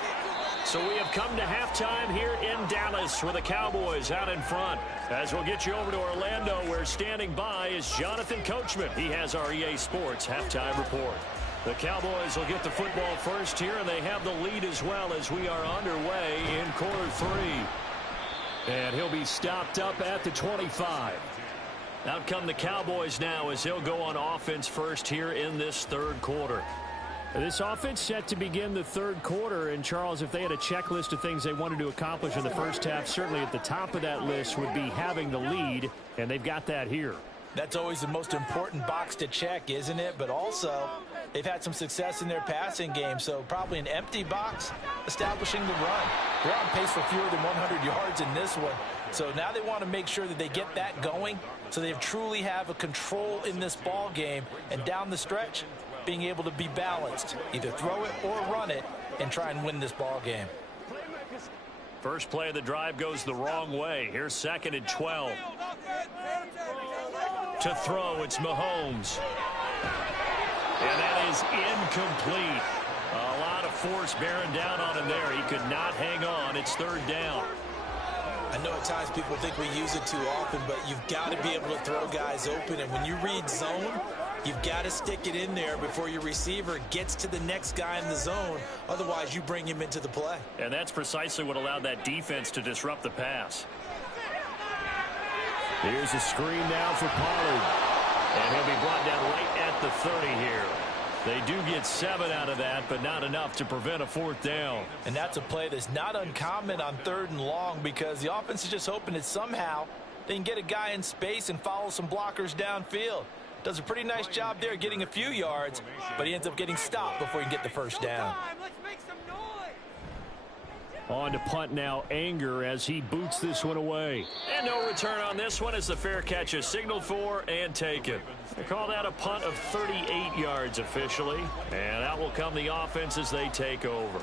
So we have come to halftime here in Dallas with the Cowboys out in front. As we'll get you over to Orlando, where standing by is Jonathan Coachman. He has our EA Sports halftime report. The Cowboys will get the football first here, and they have the lead as well as we are underway in quarter 3. And he'll be stopped up at the 25. Out come the Cowboys now as he'll go on offense first here in this third quarter. This offense set to begin the third quarter. And, Charles, if they had a checklist of things they wanted to accomplish in the first half, certainly at the top of that list would be having the lead, and they've got that here. That's always the most important box to check, isn't it? But also, they've had some success in their passing game, so probably an empty box establishing the run. They're on pace for fewer than 100 yards in this one. So now they want to make sure that they get that going so they truly have a control in this ball game. And down the stretch, being able to be balanced, either throw it or run it, and try and win this ball game. First play of the drive goes the wrong way. Here's 2nd and 12. To throw, it's Mahomes. And that is incomplete. A lot of force bearing down on him there. He could not hang on. It's 3rd down. I know at times people think we use it too often, but you've got to be able to throw guys open. And when you read zone, you've got to stick it in there before your receiver gets to the next guy in the zone. Otherwise, you bring him into the play. And that's precisely what allowed that defense to disrupt the pass. Here's a screen now for Pollard. And he'll be brought down right at the 30 here. They do get 7 out of that, but not enough to prevent a 4th down. And that's a play that's not uncommon on 3rd and long because the offense is just hoping that somehow they can get a guy in space and follow some blockers downfield. Does a pretty nice job there getting a few yards, but he ends up getting stopped before he can get the first down. On to punt now, Anger, as he boots this one away. And no return on this one as the fair catch is signaled for and taken. They call that a punt of 38 yards officially. And out will come the offense as they take over.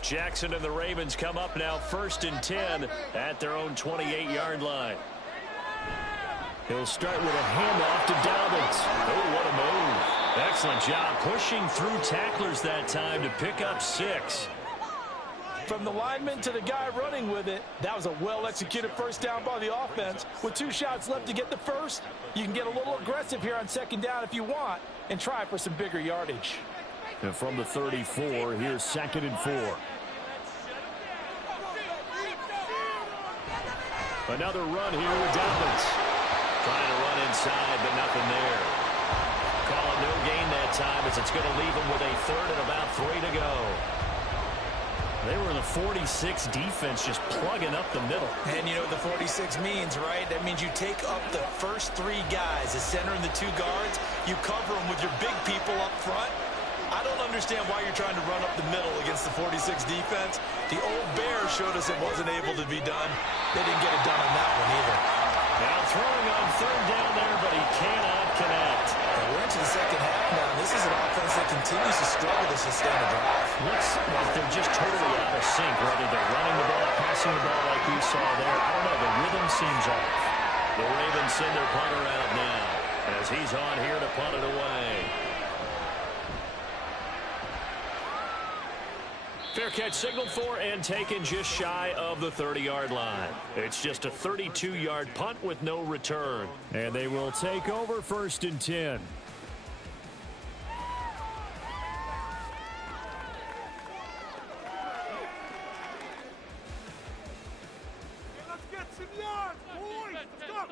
Jackson and the Ravens come up now 1st and 10 at their own 28-yard line. He'll start with a handoff to Dobbins. Oh, what a move. Excellent job pushing through tacklers that time to pick up 6. From the lineman to the guy running with it, that was a well-executed first down by the offense. With 2 shots left to get the first, you can get a little aggressive here on 2nd down if you want and try for some bigger yardage. And from the 34, here's 2nd and 4. Another run here with Dobbins. Trying to run inside, but nothing there. Call it no gain that time as it's going to leave him with a 3rd and about 3 to go. They were in the 46 defense just plugging up the middle. And you know what the 46 means, right? That means you take up the first 3 guys, the center and the 2 guards. You cover them with your big people up front. I don't understand why you're trying to run up the middle against the 46 defense. The old Bears showed us it wasn't able to be done. They didn't get it done on that one either. Now throwing on 3rd down there, but he cannot connect. And we're into the second half now. This is an offense that continues to struggle to sustain a drive. Looks like they're just totally out of sync, whether they're running the ball, passing the ball like we saw there. I don't know, the rhythm seems off. The Ravens send their punter out now as he's on here to punt it away. Fair catch signaled for and taken just shy of the 30-yard line. It's just a 32-yard punt with no return. And they will take over 1st and 10. Let's get some yards, boys. Let's go.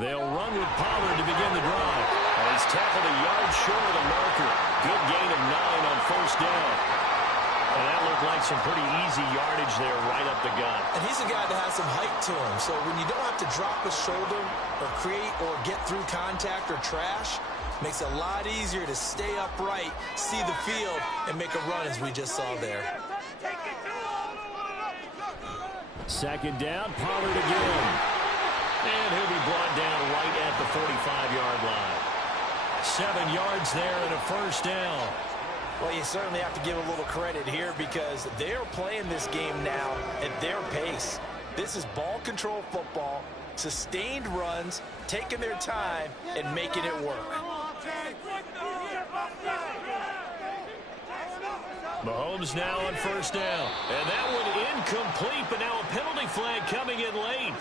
They'll run with Pollard to begin the drive. And he's tackled a yard short of the marker. Good gain of 9 on 1st down. And that looked like some pretty easy yardage there right up the gut. And he's a guy that has some height to him. So when you don't have to drop a shoulder or create or get through contact or trash, makes it a lot easier to stay upright, see the field, and make a run as we just saw there. 2nd down, Pollard again. And he'll be brought down right at the 45-yard line. 7 yards there and a 1st down. Well, you certainly have to give a little credit here because they're playing this game now at their pace. This is ball control football, sustained runs, taking their time, and making it work. Mahomes now on 1st down. And that one incomplete, but now a penalty flag coming in late.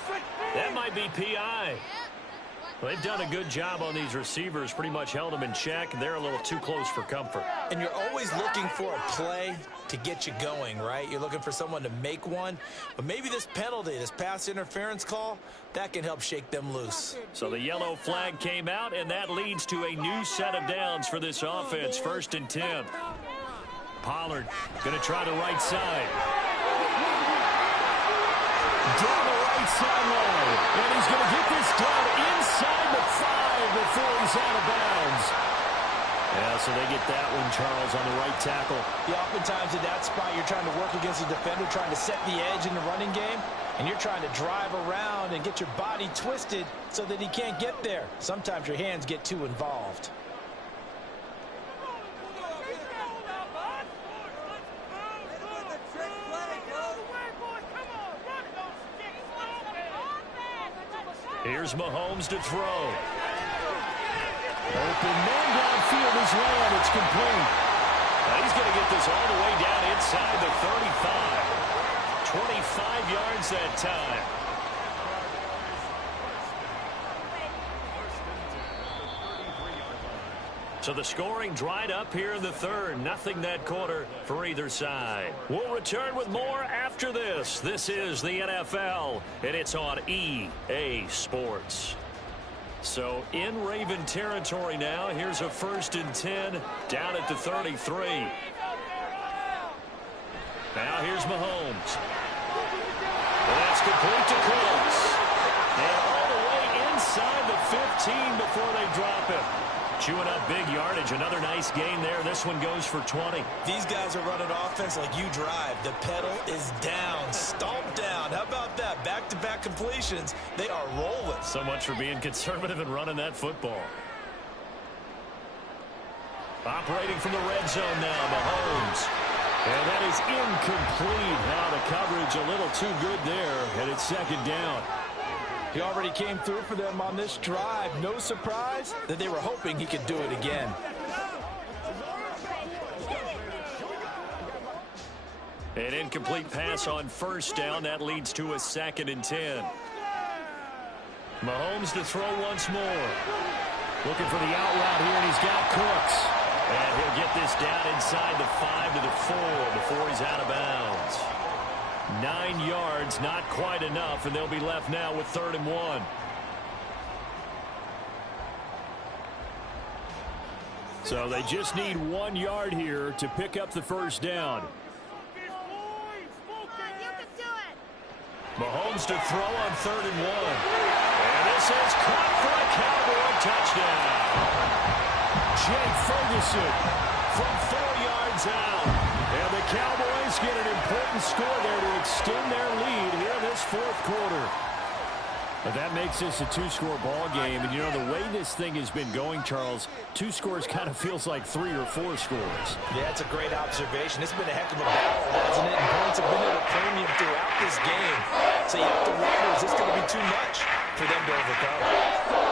That might be PI. They've done a good job on these receivers, pretty much held them in check. They're a little too close for comfort. And you're always looking for a play to get you going, right? You're looking for someone to make one. But maybe this penalty, this pass interference call, that can help shake them loose. So the yellow flag came out, and that leads to a new set of downs for this offense. 1st and 10. Pollard going to try the right side. Down the right sideline. And he's going to get this done inside the 5 before he's out of bounds. Yeah, so they get that one, Charles, on the right tackle. Yeah, oftentimes in that spot, you're trying to work against a defender, trying to set the edge in the running game, and you're trying to drive around and get your body twisted so that he can't get there. Sometimes your hands get too involved. Here's Mahomes to throw. Open man downfield is Lamb. It's complete. Now he's going to get this all the way down inside the 35. 25 yards that time. So the scoring dried up here in the 3rd. Nothing that quarter for either side. We'll return with more after this. This is the NFL, and it's on EA Sports. So in Raven territory now. Here's a 1st and 10 down at the 33. Now here's Mahomes. And that's complete to Cooks. And all the way inside the 15 before they drop it. Chewing up big yardage. Another nice gain there. This one goes for 20. These guys are running offense like you drive. The pedal is down. Stomp down. How about that? Back-to-back completions. They are rolling. So much for being conservative and running that football. Operating from the red zone now, Mahomes. And that is incomplete. Now the coverage a little too good there. And it's 2nd down. He already came through for them on this drive. No surprise that they were hoping he could do it again. An incomplete pass on 1st down. That leads to a 2nd and 10. Mahomes to throw once more. Looking for the out route here, and he's got Cooks. And he'll get this down inside the 5 to the 4 before he's out of bounds. 9 yards, not quite enough, and they'll be left now with 3rd and 1. So they just need 1 yard here to pick up the 1st down. Mahomes to throw on 3rd and 1. And this is caught for a Cowboy touchdown. Jay Ferguson from 4 yards out. And the Cowboys get an important score there to extend their lead here in this 4th quarter. But that makes this a 2-score ball game. And, you know, the way this thing has been going, Charles, 2 scores kind of feels like 3 or 4 scores. Yeah, that's a great observation. It's been a heck of a battle, hasn't it? And points have been at a premium throughout this game. So you have to wonder, is this going to be too much for them to overcome?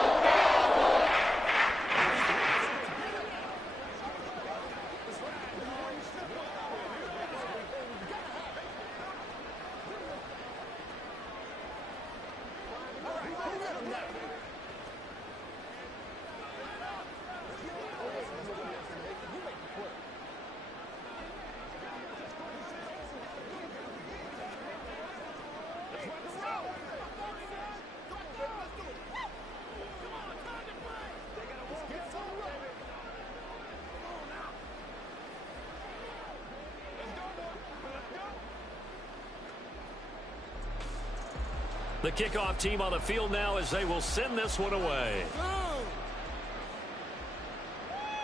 The kickoff team on the field now as they will send this one away.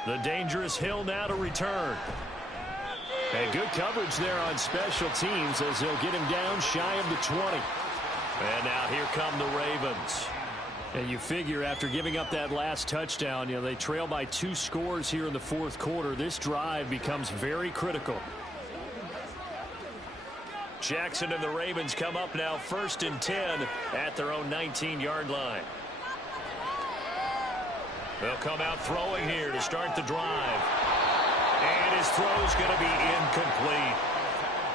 The dangerous Hill now to return. And good coverage there on special teams as they'll get him down shy of the 20. And now here come the Ravens. And you figure after giving up that last touchdown, you know, they trail by 2 scores here in the 4th quarter. This drive becomes very critical. Jackson and the Ravens come up now 1st and 10 at their own 19-yard line. They'll come out throwing here to start the drive. And his throw is going to be incomplete.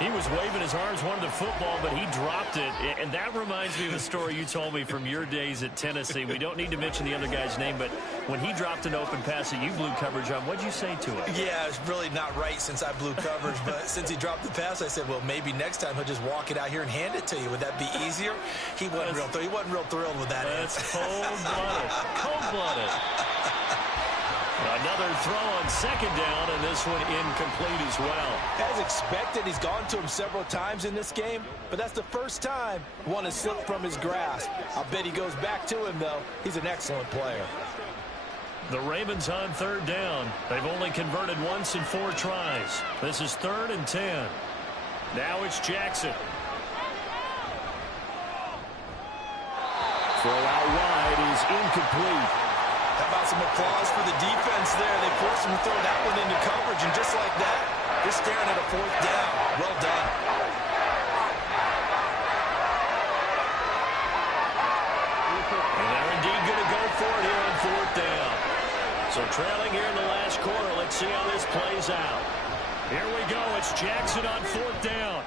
He was waving his arms, wanted the football, but he dropped it. And that reminds me of a story you told me from your days at Tennessee. We don't need to mention the other guy's name, but when he dropped an open pass that you blew coverage on, what'd you say to it? Yeah, it's really not right since I blew coverage, but since he dropped the pass, I said, well, maybe next time he'll just walk it out here and hand it to you. Would that be easier? He wasn't real thrilled with that. That's cold-blooded. Cold-blooded. Another throw on second down, and this one incomplete as well. As expected, he's gone to him several times in this game, but that's the first time one has slipped from his grasp. I'll bet he goes back to him, though. He's an excellent player. The Ravens on third down. They've only converted once in 4 tries. This is 3rd and 10. Now it's Jackson. Throw out wide is incomplete. How about some applause for the defense there? They forced him to throw that one into coverage, and just like that, they're staring at a 4th down. Well done. And they're indeed going to go for it here on 4th down. So trailing here in the last quarter. Let's see how this plays out. Here we go. It's Jackson on 4th down.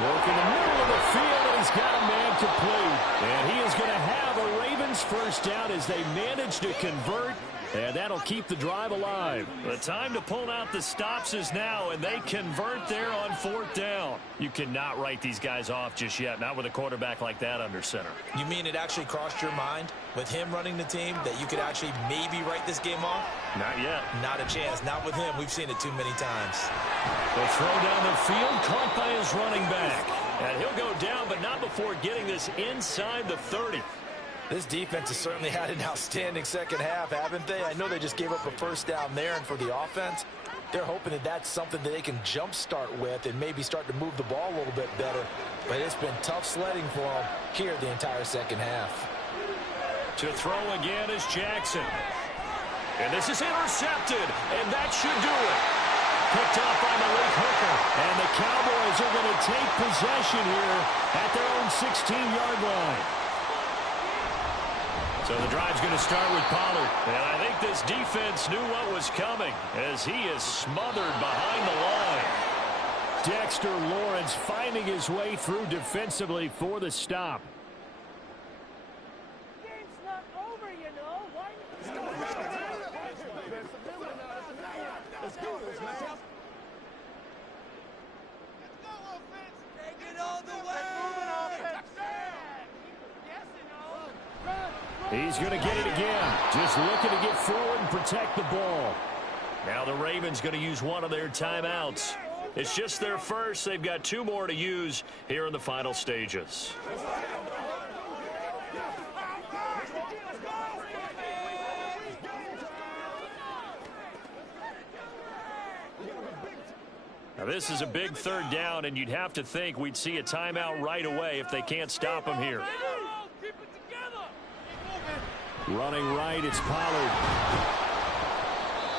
Work in the middle of the field, and he's got a man complete. And he is going to have a Ravens first down as they manage to convert. And that'll keep the drive alive. The time to pull out the stops is now, and they convert there on 4th down. You cannot write these guys off just yet, not with a quarterback like that under center. You mean it actually crossed your mind with him running the team that you could actually maybe write this game off? Not yet. Not a chance. Not with him. We've seen it too many times. The throw down the field, caught by his running back. And he'll go down, but not before getting this inside the 30. This defense has certainly had an outstanding second half, haven't they? I know they just gave up a first down there, and for the offense, they're hoping that that's something that they can jumpstart with and maybe start to move the ball a little bit better. But it's been tough sledding for them here the entire second half. To throw again is Jackson. And this is intercepted, and that should do it. Picked off by Malik Hooker. And the Cowboys are going to take possession here at their own 16-yard line. So the drive's going to start with Pollard. And I think this defense knew what was coming as he is smothered behind the line. Dexter Lawrence finding his way through defensively for the stop. Game's not over, you know. Why? Let's go, offense. Take it all the way. He's going to get it again. Just looking to get forward and protect the ball. Now the Ravens going to use one of their timeouts. It's just their first. They've got 2 more to use here in the final stages. Now this is a big 3rd down, and you'd have to think we'd see a timeout right away if they can't stop him here. Running right, it's Pollard.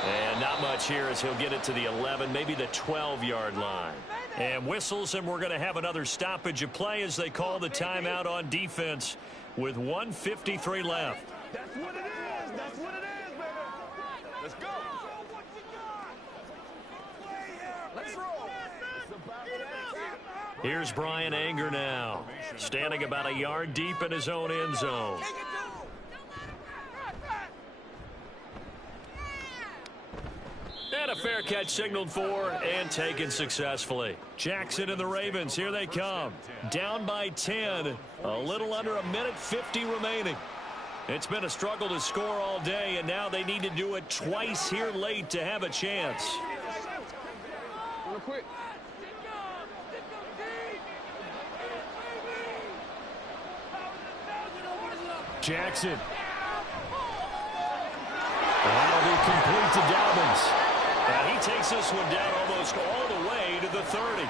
And not much here as he'll get it to the 11, maybe the 12-yard line. And whistles, and we're going to have another stoppage of play as they call the timeout on defense with 1:53 left. That's what it is. That's what it is, baby. Let's go. Let's roll. Here's Brian Anger now, standing about a yard deep in his own end zone. And a fair catch signaled for and taken successfully. Jackson and the Ravens, here they come. Down by 10, a little under 1:50 remaining. It's been a struggle to score all day, and now they need to do it twice here late to have a chance. Real quick. Jackson. That'll be complete to Dobbins. And he takes this one down almost all the way to the 30.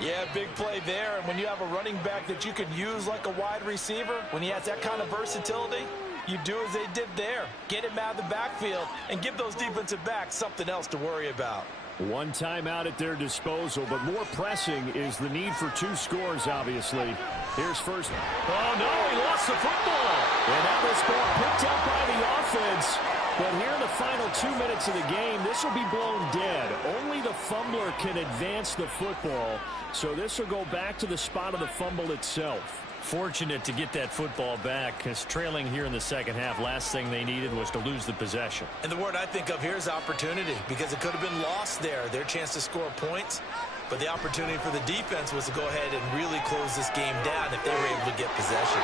Yeah, big play there. And when you have a running back that you can use like a wide receiver, when he has that kind of versatility, you do as they did there. Get him out of the backfield and give those defensive backs something else to worry about. One timeout at their disposal, but more pressing is the need for 2 scores, obviously. Here's first. Oh, no, he lost the football. And that will this ball picked up by the offense. But here in the final 2 minutes of the game, this will be blown dead. Only the fumbler can advance the football. So this will go back to the spot of the fumble itself. Fortunate to get that football back, because trailing here in the second half, last thing they needed was to lose the possession. And the word I think of here is opportunity, because it could have been lost there, their chance to score points. But the opportunity for the defense was to go ahead and really close this game down if they were able to get possession.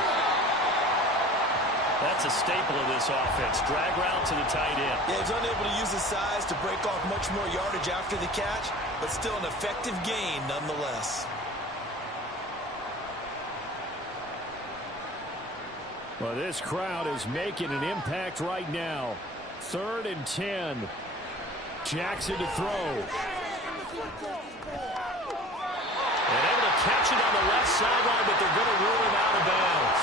That's a staple of this offense. Drag route to the tight end. Yeah, he's unable to use his size to break off much more yardage after the catch, but still an effective gain nonetheless. Well, this crowd is making an impact right now. 3rd and 10. Jackson to throw. And able to catch it on the left sideline, but they're going to rule him out of bounds.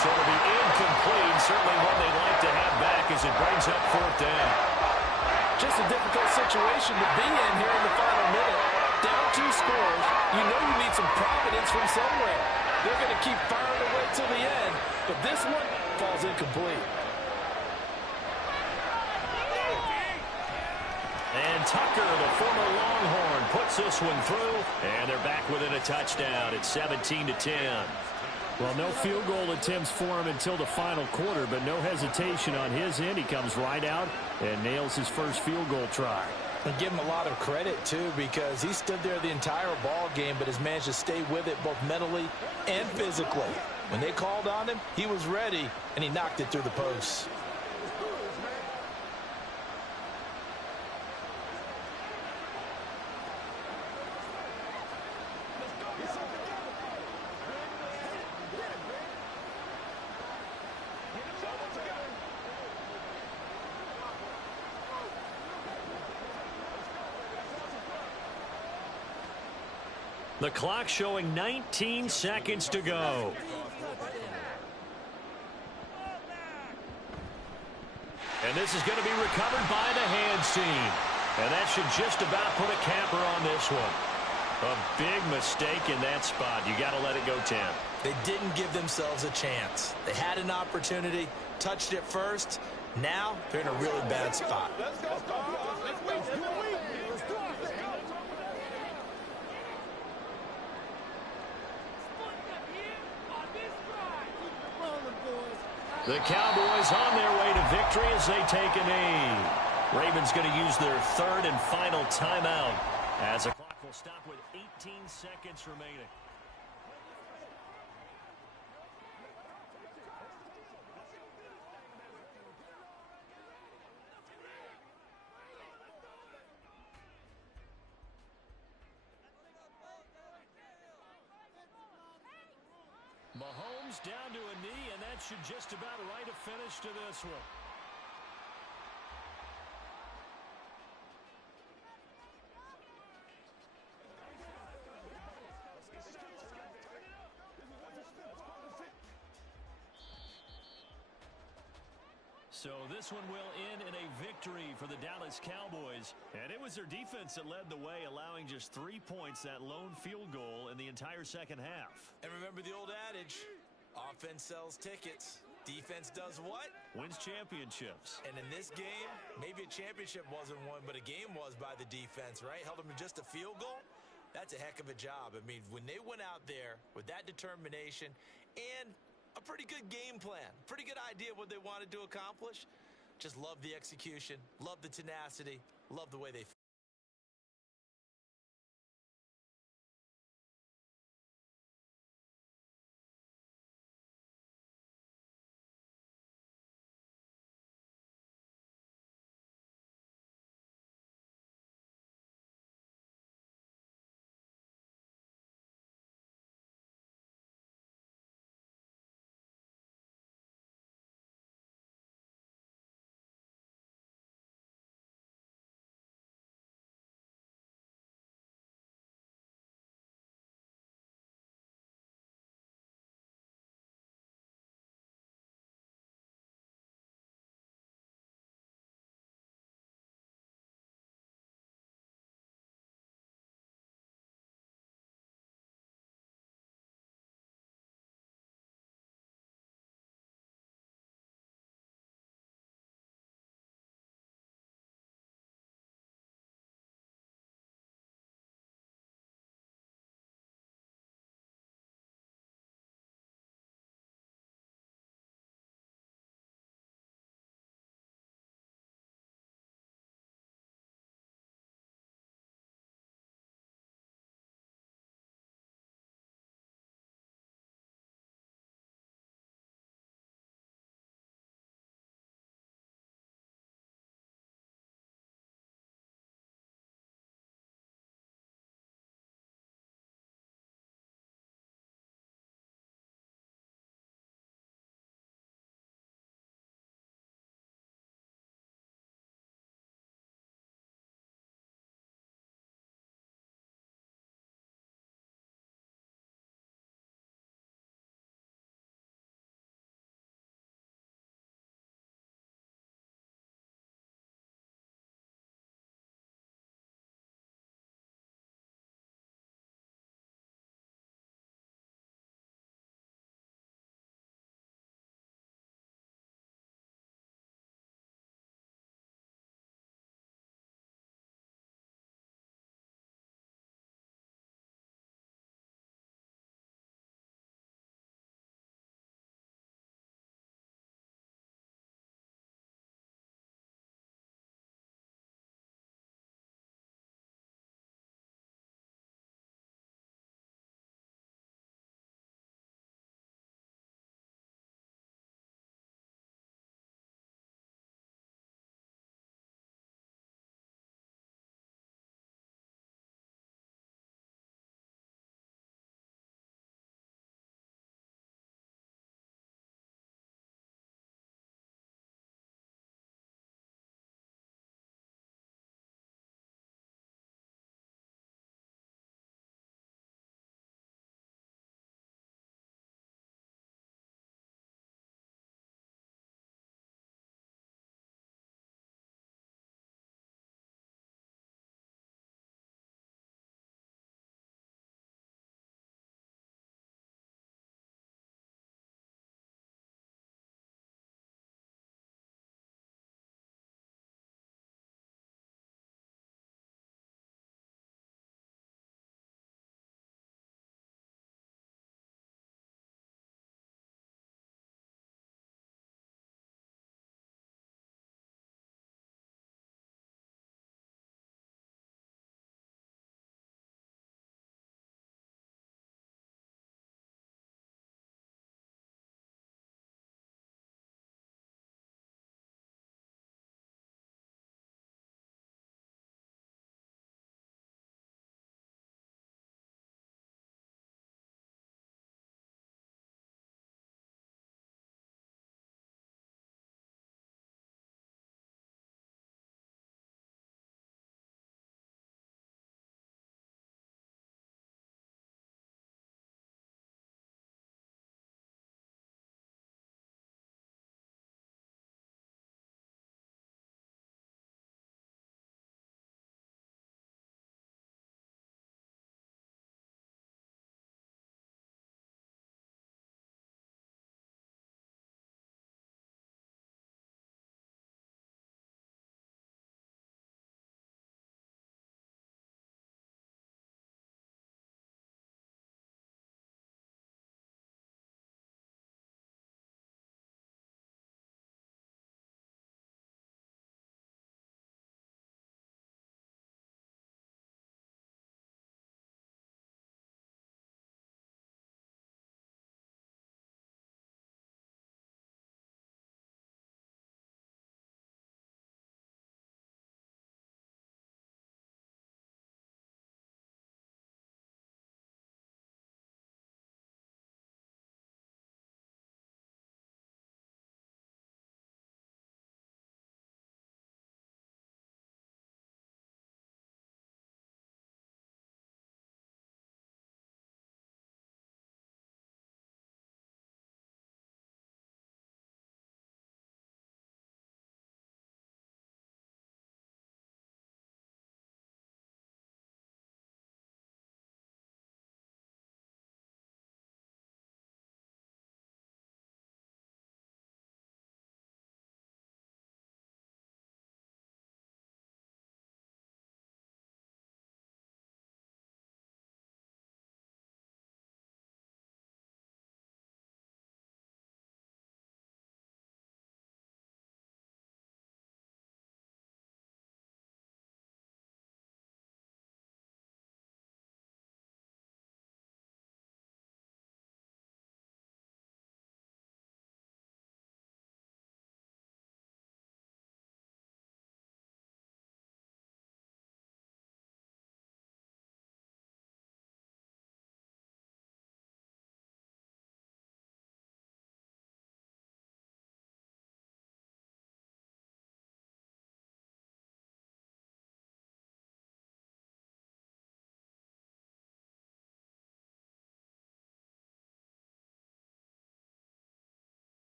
So it'll be incomplete. Certainly one they'd like to have back as it brings up 4th down. Just a difficult situation to be in here in the final minute. Down 2 scores. You know you need some providence from somewhere. They're going to keep firing away till the end, but this one falls incomplete. And Tucker, the former Longhorn, puts this one through, and they're back within a touchdown. It's 17-10. Well, no field goal attempts for him until the final quarter, but no hesitation on his end. He comes right out and nails his first field goal try. And give him a lot of credit, too, because he stood there the entire ball game but has managed to stay with it both mentally and physically. When they called on him, he was ready, and he knocked it through the posts. The clock showing 19 seconds to go. And this is going to be recovered by the hands team. And that should just about put a capper on this one. A big mistake in that spot. You got to let it go, Tim. They didn't give themselves a chance. They had an opportunity, touched it first. Now they're in a really bad spot. Let's go, let's wait. The Cowboys on their way to victory as they take a knee. Ravens going to use their 3rd and final timeout as the clock will stop with 18 seconds remaining. Mahomes down to a knee, and that should just about write a finish to this one. So this one will end in a victory for the Dallas Cowboys. And it was their defense that led the way, allowing just 3 points, that lone field goal in the entire second half. And remember the old adage, offense sells tickets. Defense does what? Wins championships. And in this game, maybe a championship wasn't won, but a game was by the defense, right? Held them to just a field goal. That's a heck of a job. I mean, when they went out there with that determination and a pretty good game plan, pretty good idea what they wanted to accomplish, just love the execution, love the tenacity, love the way they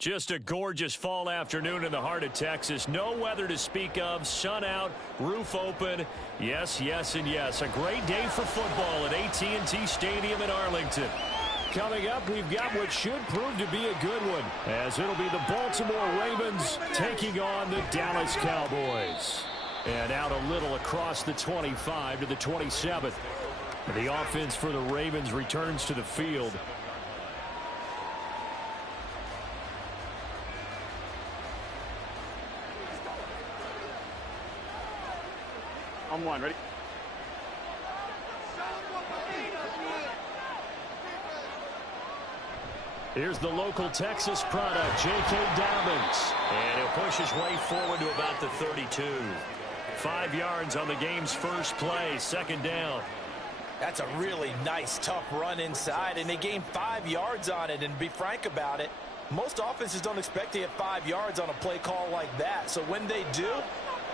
Just a gorgeous fall afternoon in the heart of Texas. No weather to speak of. Sun out, roof open. Yes, yes, and yes. A great day for football at AT&T Stadium in Arlington. Coming up, we've got what should prove to be a good one, as it'll be the Baltimore Ravens taking on the Dallas Cowboys. And out a little across the 25 to the 27th. The offense for the Ravens returns to the field. On one, ready? Here's the local Texas product, J.K. Dobbins. And he'll push his way forward to about the 32. 5 yards on the game's first play, second down. That's a really nice, tough run inside, and they gained 5 yards on it. And be frank about it, most offenses don't expect to get 5 yards on a play call like that. So when they do,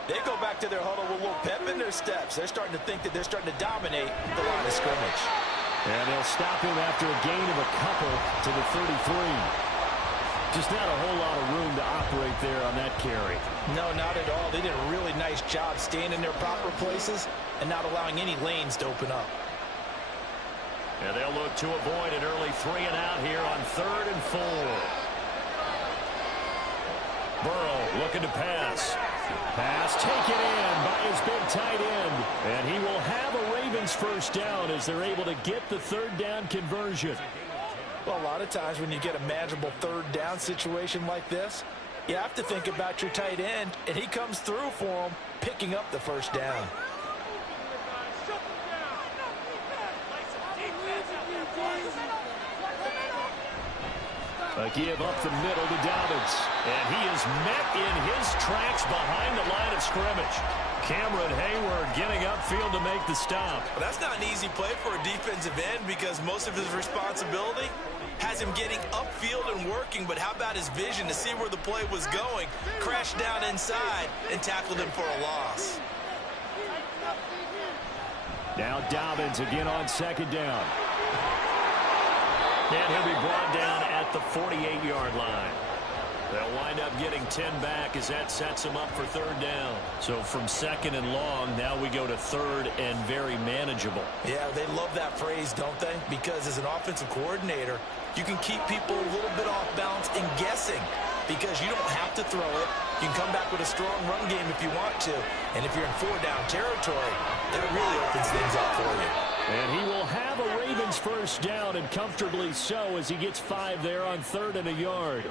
they go back to their huddle with a little pep in their steps. They're starting to think that they're starting to dominate the line of scrimmage. And they'll stop him after a gain of a couple to the 33. Just not a whole lot of room to operate there on that carry. No, not at all. They did a really nice job staying in their proper places and not allowing any lanes to open up. And they'll look to avoid an early 3 and out here on 3rd and 4. Burrow looking to pass. Pass taken in by his big tight end. And he will have a Ravens first down as they're able to get the 3rd down conversion. Well, a lot of times when you get a manageable 3rd down situation like this, you have to think about your tight end, and he comes through for him, picking up the first down. A give up the middle to Dobbins. And he is met in his tracks behind the line of scrimmage. Cameron Hayward getting upfield to make the stop. Well, that's not an easy play for a defensive end because most of his responsibility has him getting upfield and working. But how about his vision to see where the play was going? Crashed down inside and tackled him for a loss. Now Dobbins again on 2nd down. And he'll be brought down at the 48-yard line. They'll wind up getting 10 back as that sets them up for 3rd down. So from 2nd and long, now we go to 3rd and very manageable. Yeah, they love that phrase, don't they? Because as an offensive coordinator, you can keep people a little bit off balance and guessing because you don't have to throw it. You can come back with a strong run game if you want to. And if you're in 4-down territory, that really opens things up for you. And he will have a Ravens first down, and comfortably so, as he gets 5 there on 3rd and a yard.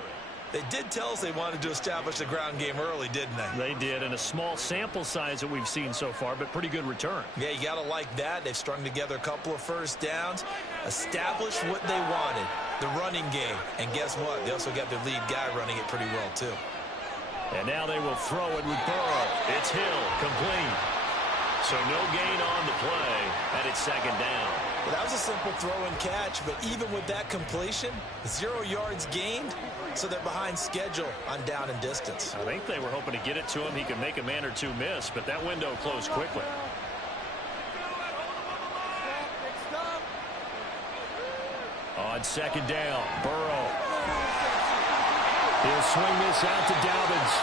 They did tell us they wanted to establish the ground game early, didn't they? They did, and a small sample size that we've seen so far, but pretty good return. Yeah, you got to like that. They've strung together a couple of first downs, established what they wanted, the running game. And guess what? They also got their lead guy running it pretty well, too. And now they will throw it with Burrow. It's Hill, complete. So no gain on the play, and it's 2nd down. Well, that was a simple throw and catch, but even with that completion, 0 yards gained, so they're behind schedule on down and distance. I think they were hoping to get it to him. He could make a man or two miss, but that window closed quickly. On 2nd down, Burrow. He'll swing this out to Dobbins.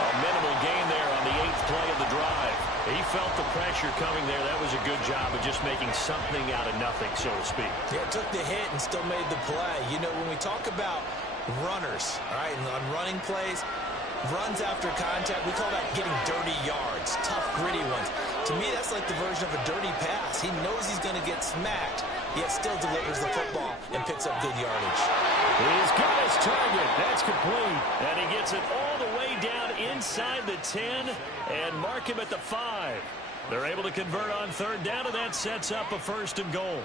A minimal gain there on the 8th play of the drive. He felt the pressure coming there. That was a good job of just making something out of nothing, so to speak. Yeah, took the hit and still made the play. You know, when we talk about runners, all right, and on running plays, runs after contact, we call that getting dirty yards, tough, gritty ones. To me, that's like the version of a dirty pass. He knows he's going to get smacked, yet still delivers the football and picks up good yardage. He's got his target. That's complete. And he gets it all the way down inside the 10 and mark him at the 5. They're able to convert on 3rd down, and that sets up a 1st and goal.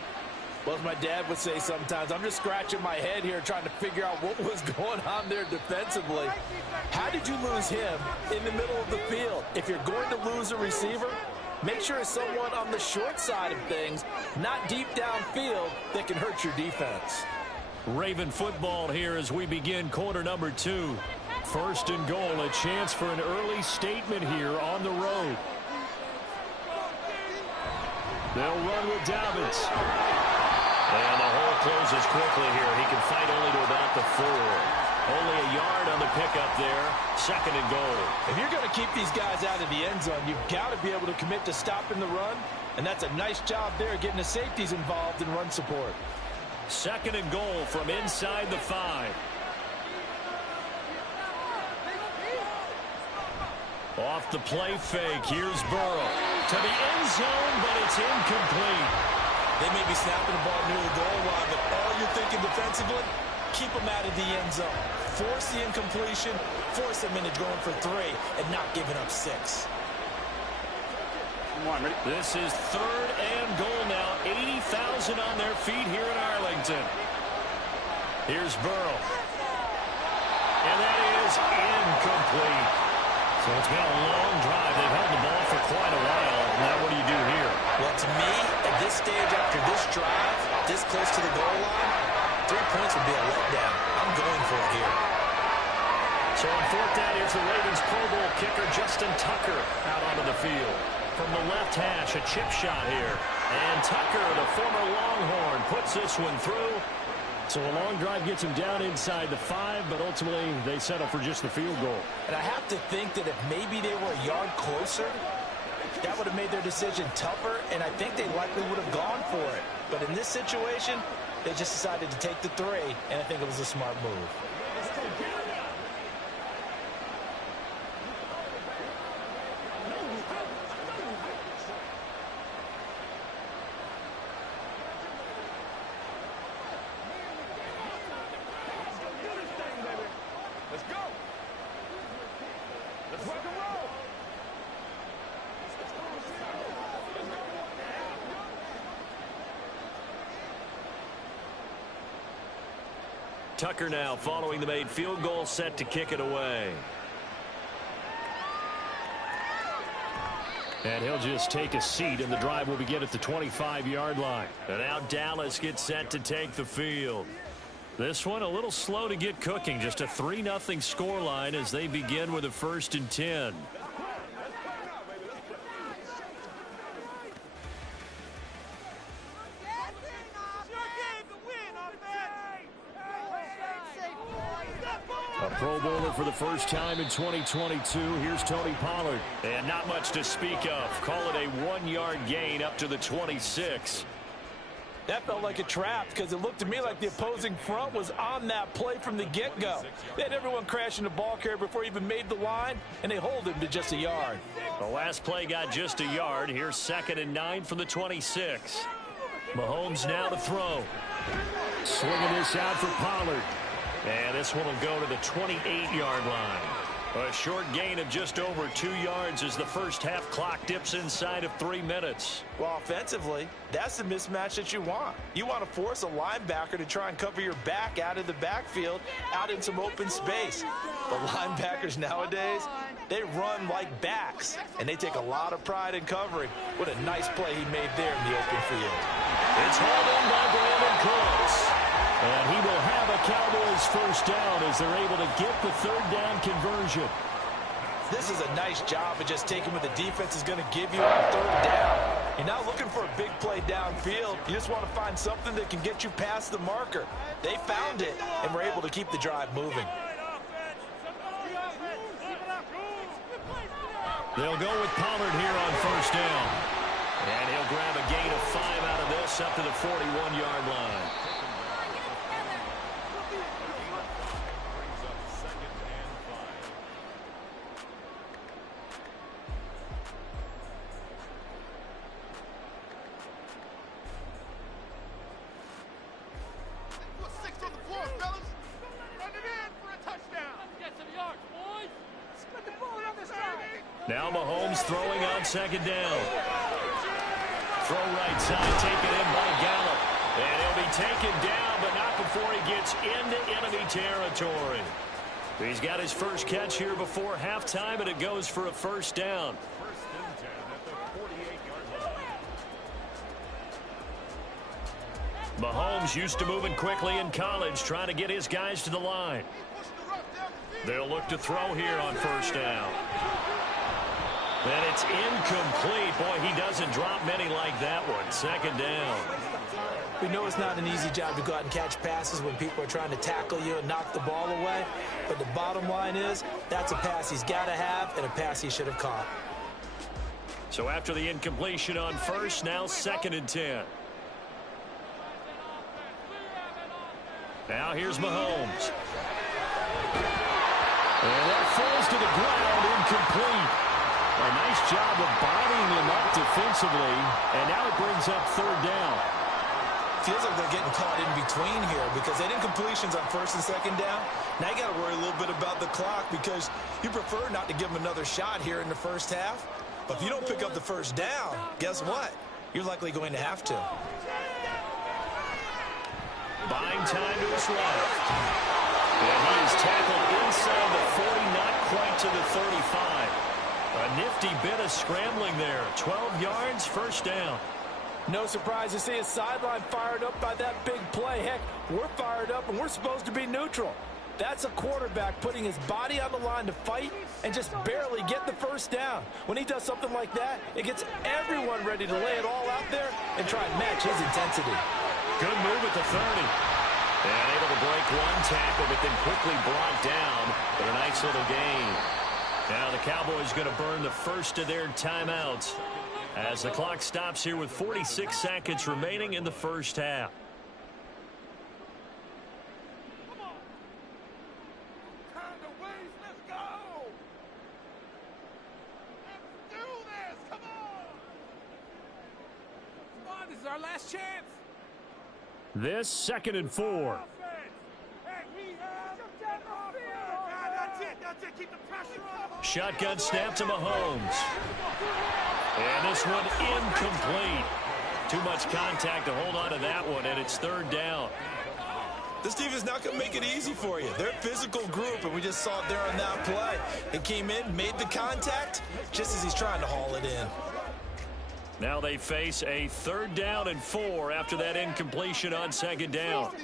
Well, as my dad would say sometimes, I'm just scratching my head here trying to figure out what was going on there defensively. How did you lose him in the middle of the field? If you're going to lose a receiver, make sure it's someone on the short side of things, not deep downfield, that can hurt your defense. Raven football here as we begin quarter number 2. 1st and goal, a chance for an early statement here on the road. They'll run with Dobbins. And the hole closes quickly here. He can fight only to about the 4. Only a yard on the pickup there. 2nd and goal. If you're going to keep these guys out of the end zone, you've got to be able to commit to stopping the run. And that's a nice job there, getting the safeties involved in run support. 2nd and goal from inside the 5. Off the play fake. Here's Burrow to the end zone, but it's incomplete. They may be snapping the ball near the goal line, but all you're thinking defensively, keep them out of the end zone. Force the incompletion, force them into going for 3, and not giving up 6. Ready? This is 3rd and goal now. 80,000 on their feet here in Arlington. Here's Burrow. And that is incomplete. So it's been a long drive. They've held the ball for quite a while. Now what do you do here? Well, to me, at this stage after this drive, this close to the goal line, 3 points would be a letdown. I'm going for it here. So on 4th down, here's the Ravens Pro Bowl kicker Justin Tucker out onto the field. From the left hash, a chip shot here. And Tucker, the former Longhorn, puts this one through. So a long drive gets him down inside the 5, but ultimately they settle for just the field goal. And I have to think that if maybe they were a yard closer, that would have made their decision tougher, and I think they likely would have gone for it. But in this situation, they just decided to take the 3, and I think it was a smart move. Let's go. Let's rock and roll. Tucker now following the made field goal, set to kick it away. And he'll just take a seat, and the drive will begin at the 25-yard line. And now Dallas gets set to take the field. This one a little slow to get cooking. Just a 3-0 scoreline as they begin with a 1st and 10. A Pro Bowler for the first time in 2022. Here's Tony Pollard. And not much to speak of. Call it a 1-yard gain up to the 26. That felt like a trap because it looked to me like the opposing front was on that play from the get-go. They had everyone crashing the ball carrier before he even made the line, and they hold him to just a yard. The last play got just a yard. Here's 2nd and 9 from the 26. Mahomes now to throw. Swinging this out for Pollard. And this one will go to the 28-yard line. A short gain of just over 2 yards as the first half clock dips inside of 3 minutes. Well, offensively, that's the mismatch that you want. You want to force a linebacker to try and cover your back out of the backfield, out in some open space. The linebackers nowadays, they run like backs, and they take a lot of pride in covering. What a nice play he made there in the open field. It's hauled in by Brandon Cooks. And he will have a Cowboys first down as they're able to get the 3rd down conversion. This is a nice job of just taking what the defense is going to give you on 3rd down. You're not looking for a big play downfield. You just want to find something that can get you past the marker. They found it and were able to keep the drive moving. They'll go with Pollard here on 1st down. And he'll grab a gain of 5 out of this up to the 41-yard line. Now Mahomes throwing on 2nd down. Throw right side, taken in by Gallup. And he'll be taken down, but not before he gets into enemy territory. He's got his first catch here before halftime, and it goes for a 1st down. 1st and 10 at the 48-yard line. Mahomes used to moving quickly in college, trying to get his guys to the line. They'll look to throw here on 1st down. And it's incomplete. Boy, he doesn't drop many like that one. 2nd down. We know it's not an easy job to go out and catch passes when people are trying to tackle you and knock the ball away. But the bottom line is, that's a pass he's got to have and a pass he should have caught. So after the incompletion on first, now 2nd and 10. Now here's Mahomes. And that falls to the ground, incomplete. A nice job of bodying him up defensively, and now it brings up 3rd down. Feels like they're getting caught in between here because they did incompletions on 1st and 2nd down. Now you got to worry a little bit about the clock because you prefer not to give them another shot here in the first half. But if you don't pick up the 1st down, guess what? You're likely going to have to. Buying time to his left. And he is tackled inside the 40, not quite to the 35. A nifty bit of scrambling there. 12 yards, 1st down. No surprise to see his sideline fired up by that big play. Heck, we're fired up and we're supposed to be neutral. That's a quarterback putting his body on the line to fight and just barely get the 1st down. When he does something like that, it gets everyone ready to lay it all out there and try and match his intensity. Good move at the 30. And able to break one tackle, but then quickly brought down. But a nice little gain. Now the Cowboys going to burn the first of their timeouts as the clock stops here with 46 seconds remaining in the first half. Our last chance. This 2nd and 4. Shotgun snap to Mahomes. And this one incomplete. Too much contact to hold on to that one, and it's 3rd down. This team is not going to make it easy for you. They're a physical group, and we just saw it there on that play. It came in, made the contact, just as he's trying to haul it in. Now they face a 3rd down and 4 after that incompletion on 2nd down.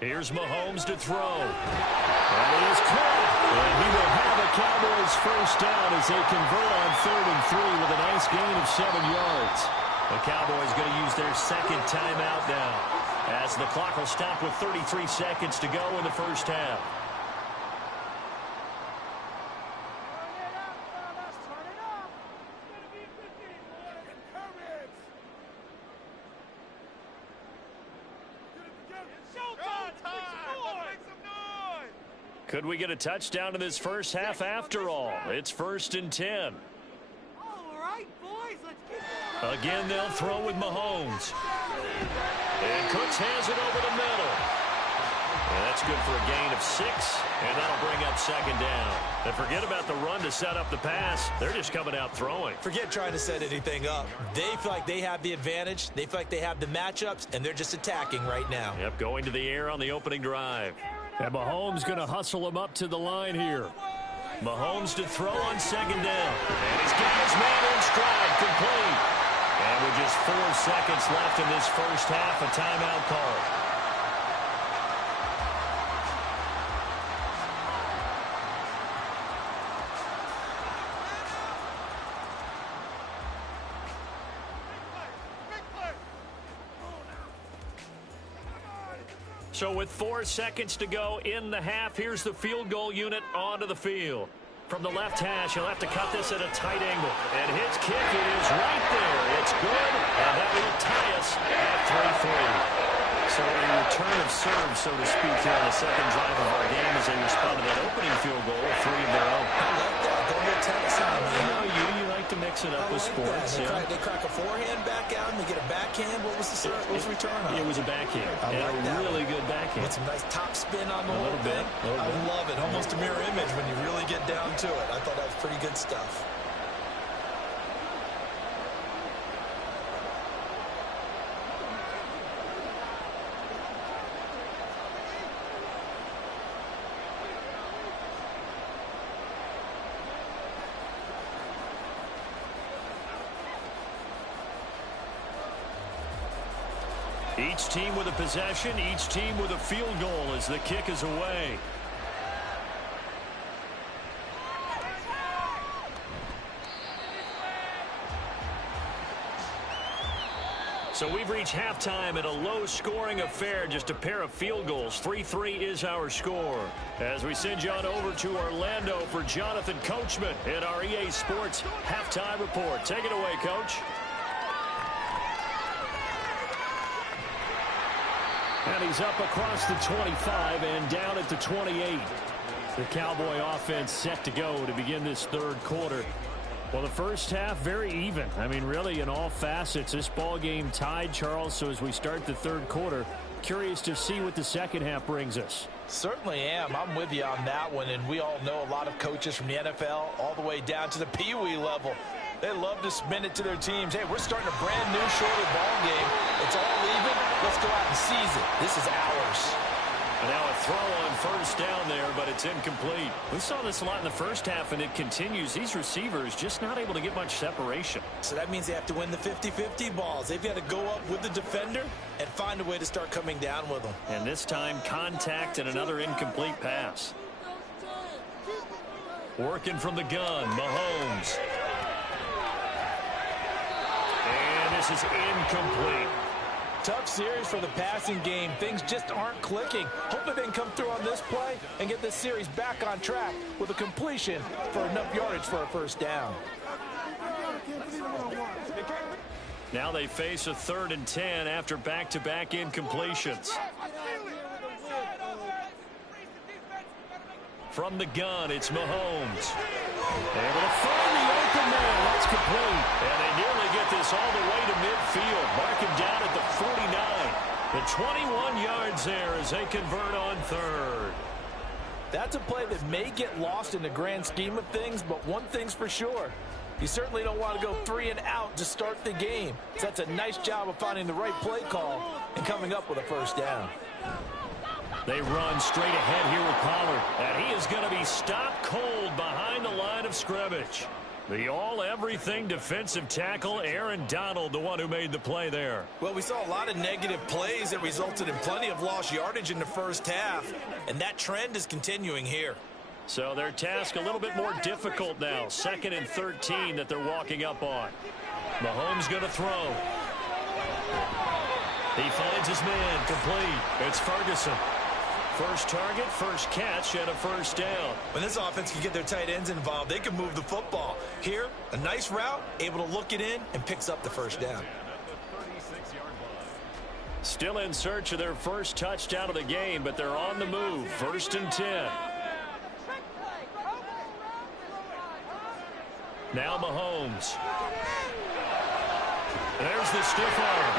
Here's Mahomes to throw. And he is caught. And he will have a Cowboys 1st down as they convert on 3rd and 3 with a nice gain of 7 yards. The Cowboys going to use their 2nd timeout now as the clock will stop with 33 seconds to go in the first half. Could we get a touchdown in this first half after all? It's 1st and 10. All right, boys, let's keep going. Again, they'll throw with Mahomes. And Cooks has it over the middle. And that's good for a gain of 6, and that'll bring up 2nd down. And forget about the run to set up the pass. They're just coming out throwing. Forget trying to set anything up. They feel like they have the advantage. They feel like they have the matchups, and they're just attacking right now. Yep, going to the air on the opening drive. And Mahomes going to hustle him up to the line here. Mahomes to throw on 2nd down. And he's got his man in stride, complete. And with just 4 seconds left in this first half, a timeout call. So with 4 seconds to go in the half, here's the field goal unit onto the field. From the left hash, he'll have to cut this at a tight angle. And his kick is right there. It's good, and that will tie us at 3-3. So a return of serve, so to speak, here on the 2nd drive of our game as they respond to that opening field goal with 3 of their own. I like that. Go to tennis on me. You like to mix it up with sports. They crack a forehand back out and they get a backhand. What was the serve? What was the return on? It was a backhand. I like that. Really good backhand. With some nice top spin on the A little bit. I love it. Almost a mirror image when you really get down to it. I thought that was pretty good stuff. Each team with a possession, each team with a field goal as the kick is away. So we've reached halftime at a low-scoring affair, just a pair of field goals. 3-3 is our score. As we send you on over to Orlando for Jonathan Coachman in our EA Sports Halftime Report. Take it away, Coach. And he's up across the 25 and down at the 28. The Cowboy offense set to go to begin this third quarter. Well, the first half, very even. I mean, really, in all facets, this ball game tied, Charles. So as we start the third quarter, curious to see what the second half brings us. Certainly am. I'm with you on that one. And we all know a lot of coaches from the NFL all the way down to the Pee Wee level. They love to spin it to their teams. Hey, we're starting a brand new shorter ball game. It's all even. Let's go out and seize it. This is ours. And now a throw on first down there, but it's incomplete. We saw this a lot in the first half, and it continues. These receivers just not able to get much separation. So that means they have to win the 50-50 balls. They've got to go up with the defender and find a way to start coming down with them. And this time, contact and another incomplete pass. Working from the gun, Mahomes. And this is incomplete. Tough series for the passing game. Things just aren't clicking. Hopefully they can come through on this play and get this series back on track with a completion for enough yardage for a first down. Now they face a 3rd and 10 after back-to-back incompletions. From the gun, it's Mahomes. Able to find the open man. That's complete. And they nearly get this all the way to midfield. Mark him down at the 49. The 21 yards there as they convert on 3rd. That's a play that may get lost in the grand scheme of things, but one thing's for sure. You certainly don't want to go 3 and out to start the game. So that's a nice job of finding the right play call and coming up with a first down. They run straight ahead here with Pollard. And he is going to be stopped cold behind the line of scrimmage. The all-everything defensive tackle, Aaron Donald, the one who made the play there. Well, we saw a lot of negative plays that resulted in plenty of lost yardage in the first half. And that trend is continuing here. So their task a little bit more difficult now. 2nd and 13 that they're walking up on. Mahomes going to throw. He finds his man complete. It's Ferguson. First target, first catch, and a first down. When this offense can get their tight ends involved, they can move the football. Here, a nice route, able to look it in, and picks up the first down. Still in search of their first touchdown of the game, but they're on the move. 1st and 10. Now Mahomes. There's the stiff arm.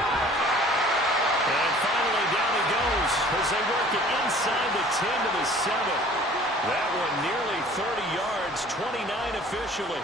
And finally down he goes as they work it inside the 10 to the 7. That one nearly 30 yards, 29 officially.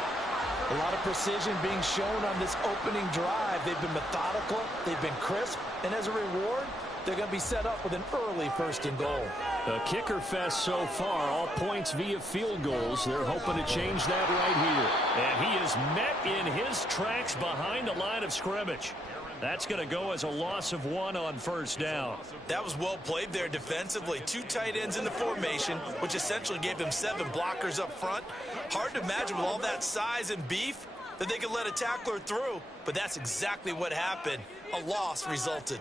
A lot of precision being shown on this opening drive. They've been methodical, they've been crisp, and as a reward, they're going to be set up with an early 1st and goal. A kicker fest so far, all points via field goals. They're hoping to change that right here. And he is met in his tracks behind the line of scrimmage. That's going to go as a loss of 1 on first down. That was well played there defensively. 2 tight ends in the formation, which essentially gave them 7 blockers up front. Hard to imagine with all that size and beef that they could let a tackler through, but that's exactly what happened. A loss resulted.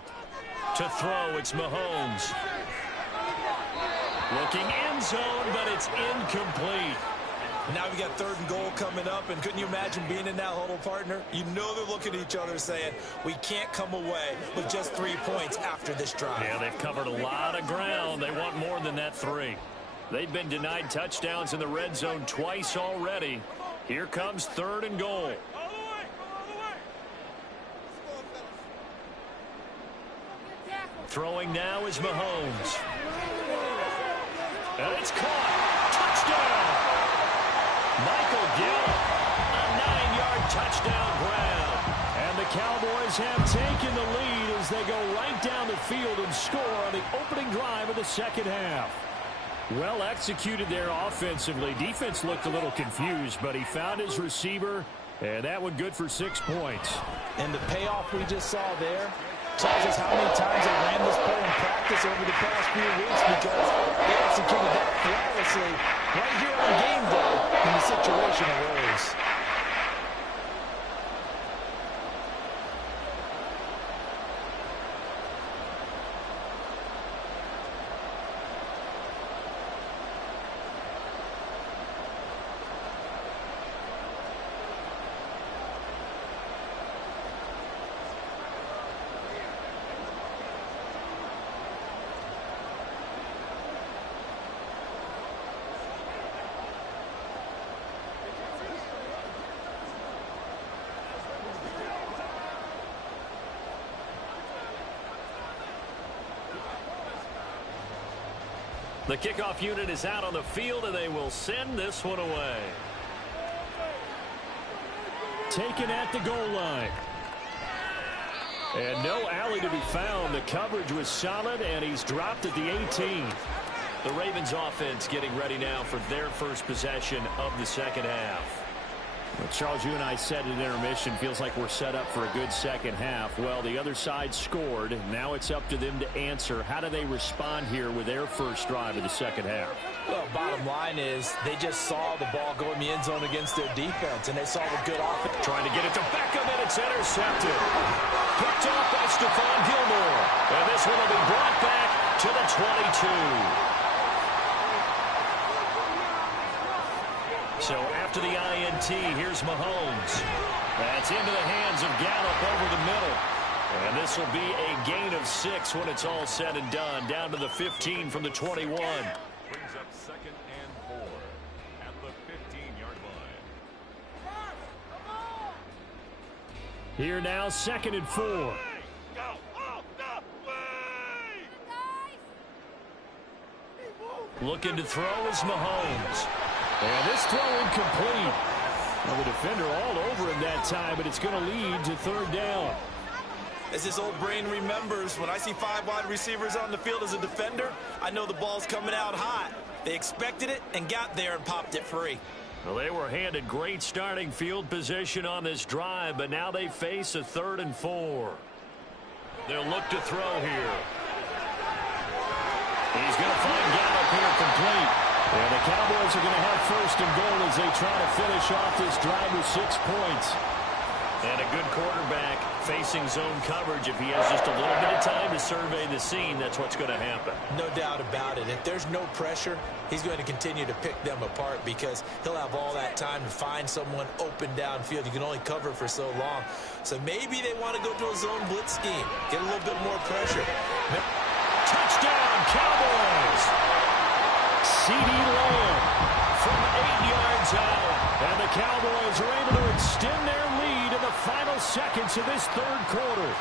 To throw, it's Mahomes. Looking end zone, but it's incomplete. Now we got 3rd and goal coming up, and couldn't you imagine being in that huddle, partner? You know they're looking at each other saying, we can't come away with just 3 points after this drive. Yeah, they've covered a lot of ground. They want more than that 3. They've been denied touchdowns in the red zone twice already. Here comes 3rd and goal. Throwing now is Mahomes. And it's caught. Touchdown! Michael Gallup, a 9-yard touchdown grab. And the Cowboys have taken the lead as they go right down the field and score on the opening drive of the second half. Well executed there offensively. Defense looked a little confused, but he found his receiver, and that one good for 6 points. And the payoff we just saw there tells us how many times they ran this play in practice over the past few weeks, because they executed that flawlessly right here on game day when the situation arose. The kickoff unit is out on the field, and they will send this one away. Taken at the goal line. And no alley to be found. The coverage was solid, and he's dropped at the 18. The Ravens offense getting ready now for their first possession of the second half. Well, Charles, you and I said at intermission, feels like we're set up for a good second half. Well, the other side scored. Now it's up to them to answer. How do they respond here with their first drive of the second half? Well, bottom line is they just saw the ball go in the end zone against their defense, and they saw the good offense. Trying to get it to Beckham, and it's intercepted. Picked off by Stephon Gilmore. And this one will be brought back to the 22. So after the INT, here's Mahomes. That's into the hands of Gallup over the middle. And this will be a gain of 6 when it's all said and done. Down to the 15 from the 21. Brings up 2nd and 4 at the 15-yard line. Here now, 2nd and 4. Looking to throw is Mahomes. And this throw incomplete. Well, the defender all over him that time, but it's going to lead to 3rd down. As his old brain remembers, when I see 5 wide receivers on the field as a defender, I know the ball's coming out hot. They expected it and got there and popped it free. Well, they were handed great starting field position on this drive, but now they face a 3rd and 4. They'll look to throw here. He's going to find Gallup here complete. And the Cowboys are going to have 1st and goal as they try to finish off this drive with 6 points. And a good quarterback facing zone coverage. If he has just a little bit of time to survey the scene, that's what's going to happen. No doubt about it. If there's no pressure, he's going to continue to pick them apart because he'll have all that time to find someone open downfield. You can only cover for so long. So maybe they want to go to a zone blitz scheme, get a little bit more pressure. Touchdown, Cowboys! CeeDee Lamb from 8 yards out. And the Cowboys are able to extend their lead in the final seconds of this 3rd quarter.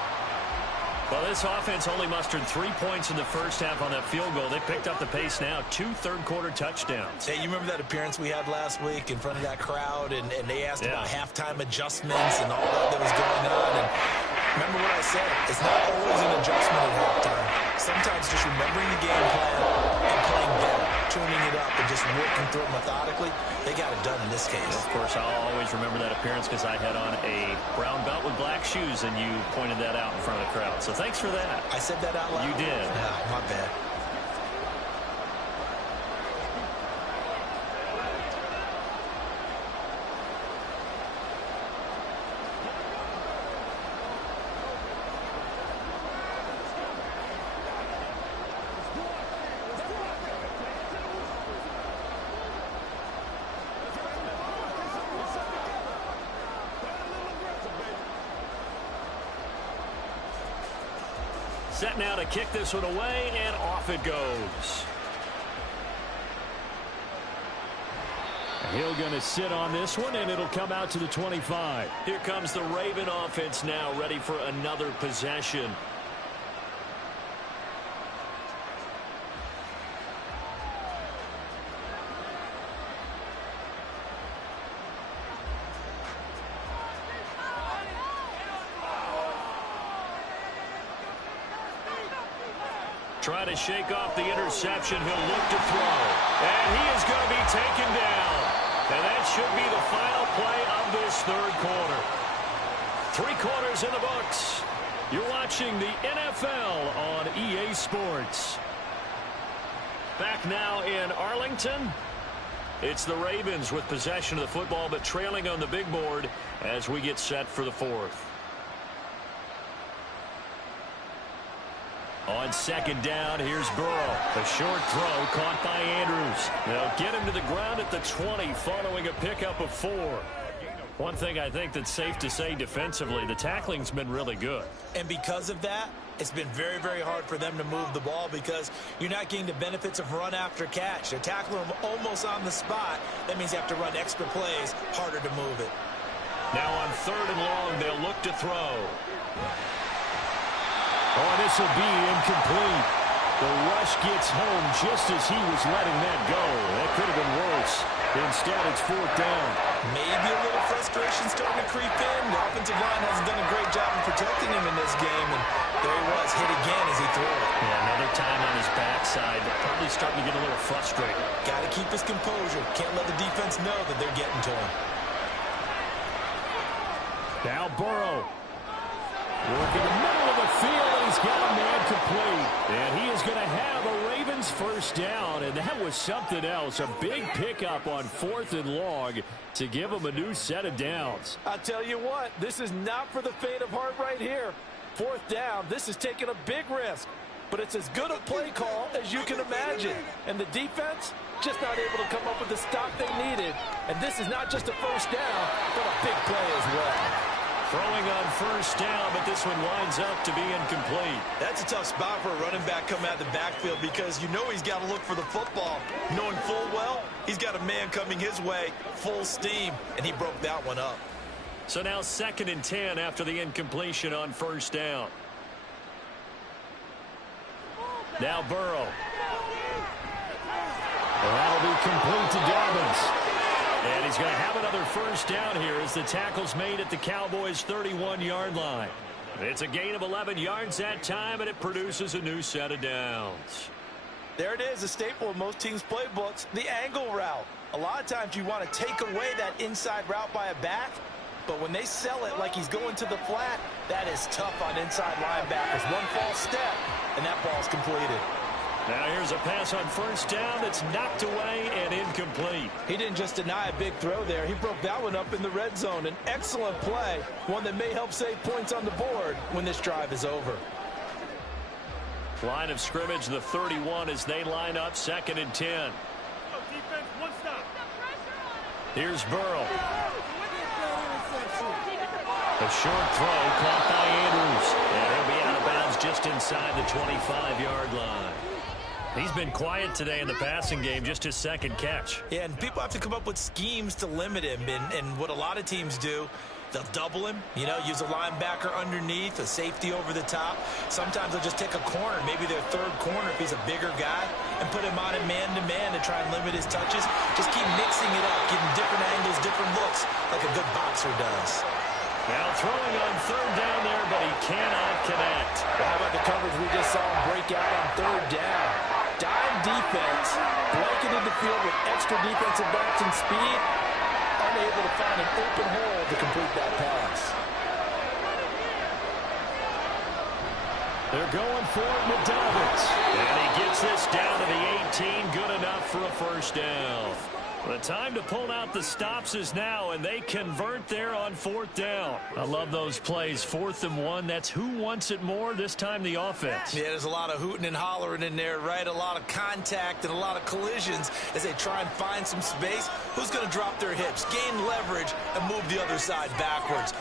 Well, this offense only mustered 3 points in the first half on that field goal. They picked up the pace now. 2 third-quarter touchdowns. Hey, you remember that appearance we had last week in front of that crowd, and they asked about halftime adjustments and all that was going on. And remember what I said. It's not always an adjustment at halftime. Sometimes just remembering the game plan and playing better, tuning it up and just working through it methodically. They got it done in this case. Of course, I'll always remember that appearance because I had on a brown belt with black shoes, and you pointed that out in front of the crowd. So thanks for that. I said that out loud? You did. Yeah, my bad. Set now to kick this one away, and off it goes. Hill going to sit on this one, and it'll come out to the 25. Here comes the Raven offense now, ready for another possession. Try to shake off the interception. He'll look to throw. And he is going to be taken down. And that should be the final play of this 3rd quarter. 3 quarters in the books. You're watching the NFL on EA Sports. Back now in Arlington. It's the Ravens with possession of the football, but trailing on the big board as we get set for the 4th. On 2nd down, here's Burrow. A short throw caught by Andrews. They'll get him to the ground at the 20 following a pickup of 4. One thing I think that's safe to say defensively, the tackling's been really good. And because of that, it's been very, very hard for them to move the ball because you're not getting the benefits of run after catch. They're tackling them almost on the spot. That means you have to run extra plays, harder to move it. Now on 3rd and long, they'll look to throw. Oh, this will be incomplete. The rush gets home just as he was letting that go. That could have been worse. Instead, it's 4th down. Maybe a little frustration starting to creep in. The offensive line hasn't done a great job of protecting him in this game, and there he was, hit again as he threw it. Yeah, another time on his backside, but probably starting to get a little frustrated. Got to keep his composure. Can't let the defense know that they're getting to him. Now Burrow. Working the middle of the field, and he's got a man complete. And he is going to have a Ravens first down, and that was something else. A big pickup on 4th and long to give him a new set of downs. I'll tell you what, this is not for the faint of heart right here. 4th down, this is taking a big risk. But it's as good a play call as you can imagine. And the defense just not able to come up with the stop they needed. And this is not just a first down, but a big play as well. Throwing on first down, but this one winds up to be incomplete. That's a tough spot for a running back coming out of the backfield because you know he's got to look for the football, knowing full well he's got a man coming his way, full steam, and he broke that one up. So now 2nd and 10 after the incompletion on first down. Now Burrow. That'll be complete to Dobbins. And he's going to have another first down here as the tackle's made at the Cowboys' 31-yard line. It's a gain of 11 yards that time, and it produces a new set of downs. There it is, a staple of most teams' playbooks, the angle route. A lot of times you want to take away that inside route by a back, but when they sell it like he's going to the flat, that is tough on inside linebackers. One false step, and that ball's completed. Now here's a pass on first down that's knocked away and incomplete. He didn't just deny a big throw there. He broke that one up in the red zone. An excellent play, one that may help save points on the board when this drive is over. Line of scrimmage, the 31 as they line up 2nd and 10. Defense, one stop. Here's Burrow. A short throw caught by Andrews. And he'll be out of bounds just inside the 25-yard line. He's been quiet today in the passing game, just his 2nd catch. Yeah, and people have to come up with schemes to limit him. And what a lot of teams do, they'll double him, use a linebacker underneath, a safety over the top. Sometimes they'll just take a corner, maybe their 3rd corner if he's a bigger guy, and put him on him man-to-man to try and limit his touches. Just keep mixing it up, giving different angles, different looks, like a good boxer does. Now throwing on 3rd down there, but he cannot connect. How about the coverage we just saw him break out on 3rd down? Dime defense, blanketed the field with extra defensive backs and speed, unable to find an open hole to complete that pass. They're going for it with Dobbins. And he gets this down to the 18, good enough for a first down. The time to pull out the stops is now, and they convert there on 4th down. I love those plays. 4th and 1, that's who wants it more, this time the offense. Yeah, there's a lot of hooting and hollering in there, right? A lot of contact and a lot of collisions as they try and find some space. Who's going to drop their hips, gain leverage, and move the other side backwards?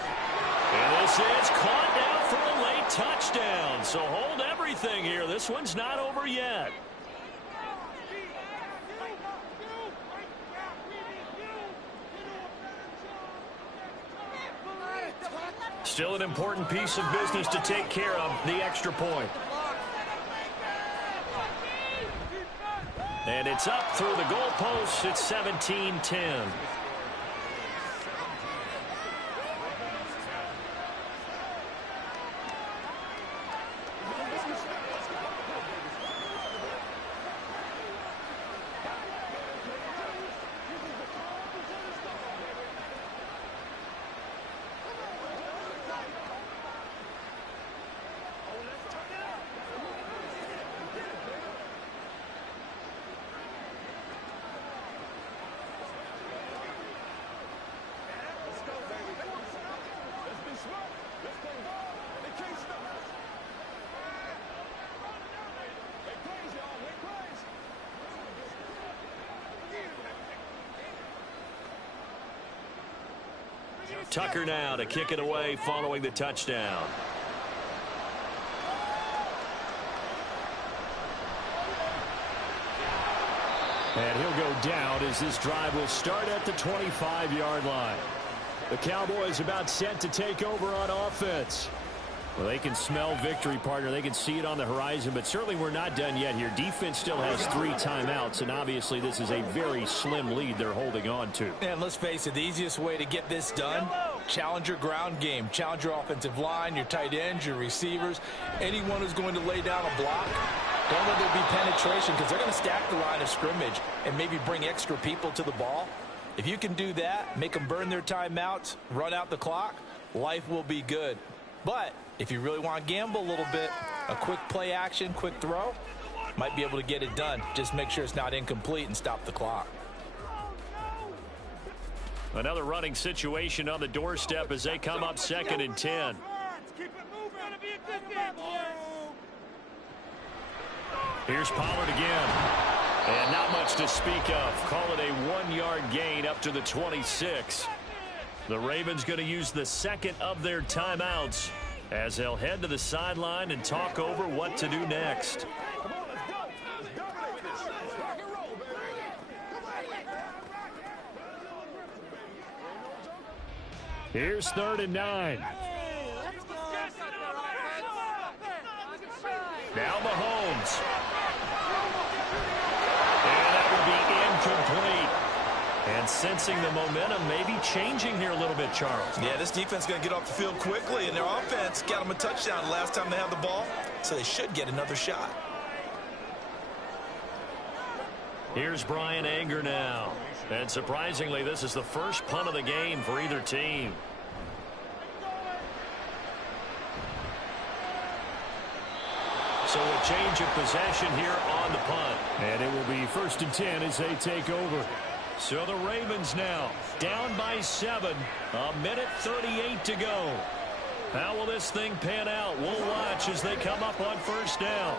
And this is caught now for a late touchdown. So hold everything here. This one's not over yet. Still an important piece of business to take care of, the extra point. And it's up through the goalposts. It's 17-10. Tucker now to kick it away following the touchdown. And he'll go down as this drive will start at the 25-yard line. The Cowboys about set to take over on offense. Well, they can smell victory, partner. They can see it on the horizon, but certainly we're not done yet here. Defense still has 3 timeouts, and obviously this is a very slim lead they're holding on to. And let's face it, the easiest way to get this done, challenge your ground game. Challenge your offensive line, your tight ends, your receivers, anyone who's going to lay down a block. Don't let there be penetration because they're going to stack the line of scrimmage and maybe bring extra people to the ball. If you can do that, make them burn their timeouts, run out the clock, life will be good. But if you really want to gamble a little bit, a quick play action, quick throw, might be able to get it done. Just make sure it's not incomplete and stop the clock. Another running situation on the doorstep as they come up 2nd and 10. Here's Pollard again. And not much to speak of. Call it a 1-yard gain up to the 26. The Ravens going to use the second of their timeouts as they'll head to the sideline and talk over what to do next. Here's 3rd and 9. Now Mahomes. And that will be incomplete. And sensing the momentum maybe changing here a little bit, Charles. Yeah, this defense is going to get off the field quickly, and their offense got them a touchdown last time they had the ball, so they should get another shot. Here's Brian Anger now. And surprisingly, this is the first punt of the game for either team. So a change of possession here on the punt. And it will be 1st and 10 as they take over. So the Ravens now down by 7. 1:38 to go. How will this thing pan out? We'll watch as they come up on 1st down.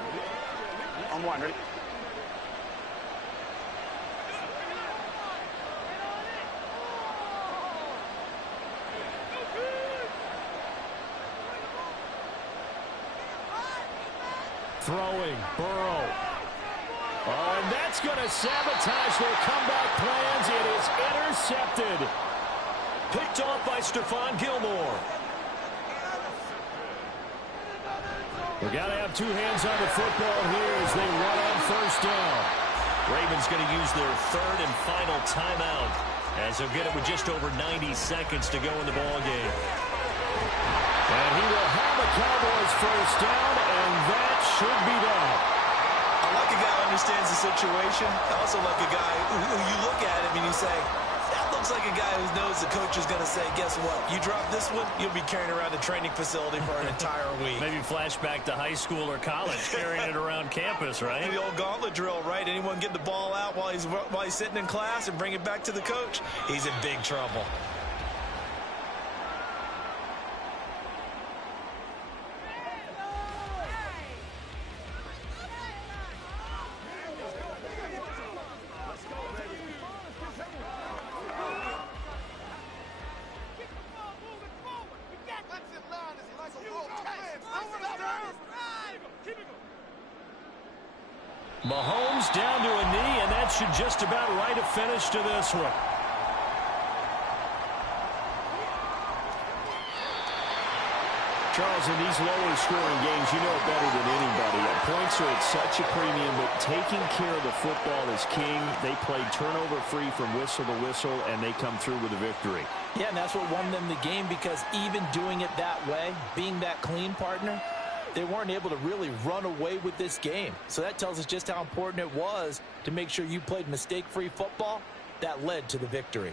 On 1, ready? Throwing, Burrow. Oh, and that's going to sabotage their comeback plans. It is intercepted. Picked off by Stephon Gilmore. We've got to have 2 hands on the football here as they run on 1st down. Ravens going to use their 3rd and final timeout as they'll get it with just over 90 seconds to go in the ball game. And he will have a Cowboys 1st down, and that should be that. I like a guy who understands the situation. I also like a guy who you look at him and you say, that looks like a guy who knows the coach is going to say, guess what? You drop this one, you'll be carrying around the training facility for an entire week. Maybe flashback to high school or college, carrying it around campus, right? The old gauntlet drill, right? Anyone get the ball out while he's sitting in class and bring it back to the coach, he's in big trouble. Mahomes down to a knee, and that should just about write a finish to this one. Charles, in these lower scoring games, you know it better than anybody. Points are at such a premium, but taking care of the football is king. They played turnover-free from whistle to whistle, and they come through with a victory. Yeah, and that's what won them the game, because even doing it that way, being that clean, partner, they weren't able to really run away with this game. So that tells us just how important it was to make sure you played mistake-free football. That led to the victory.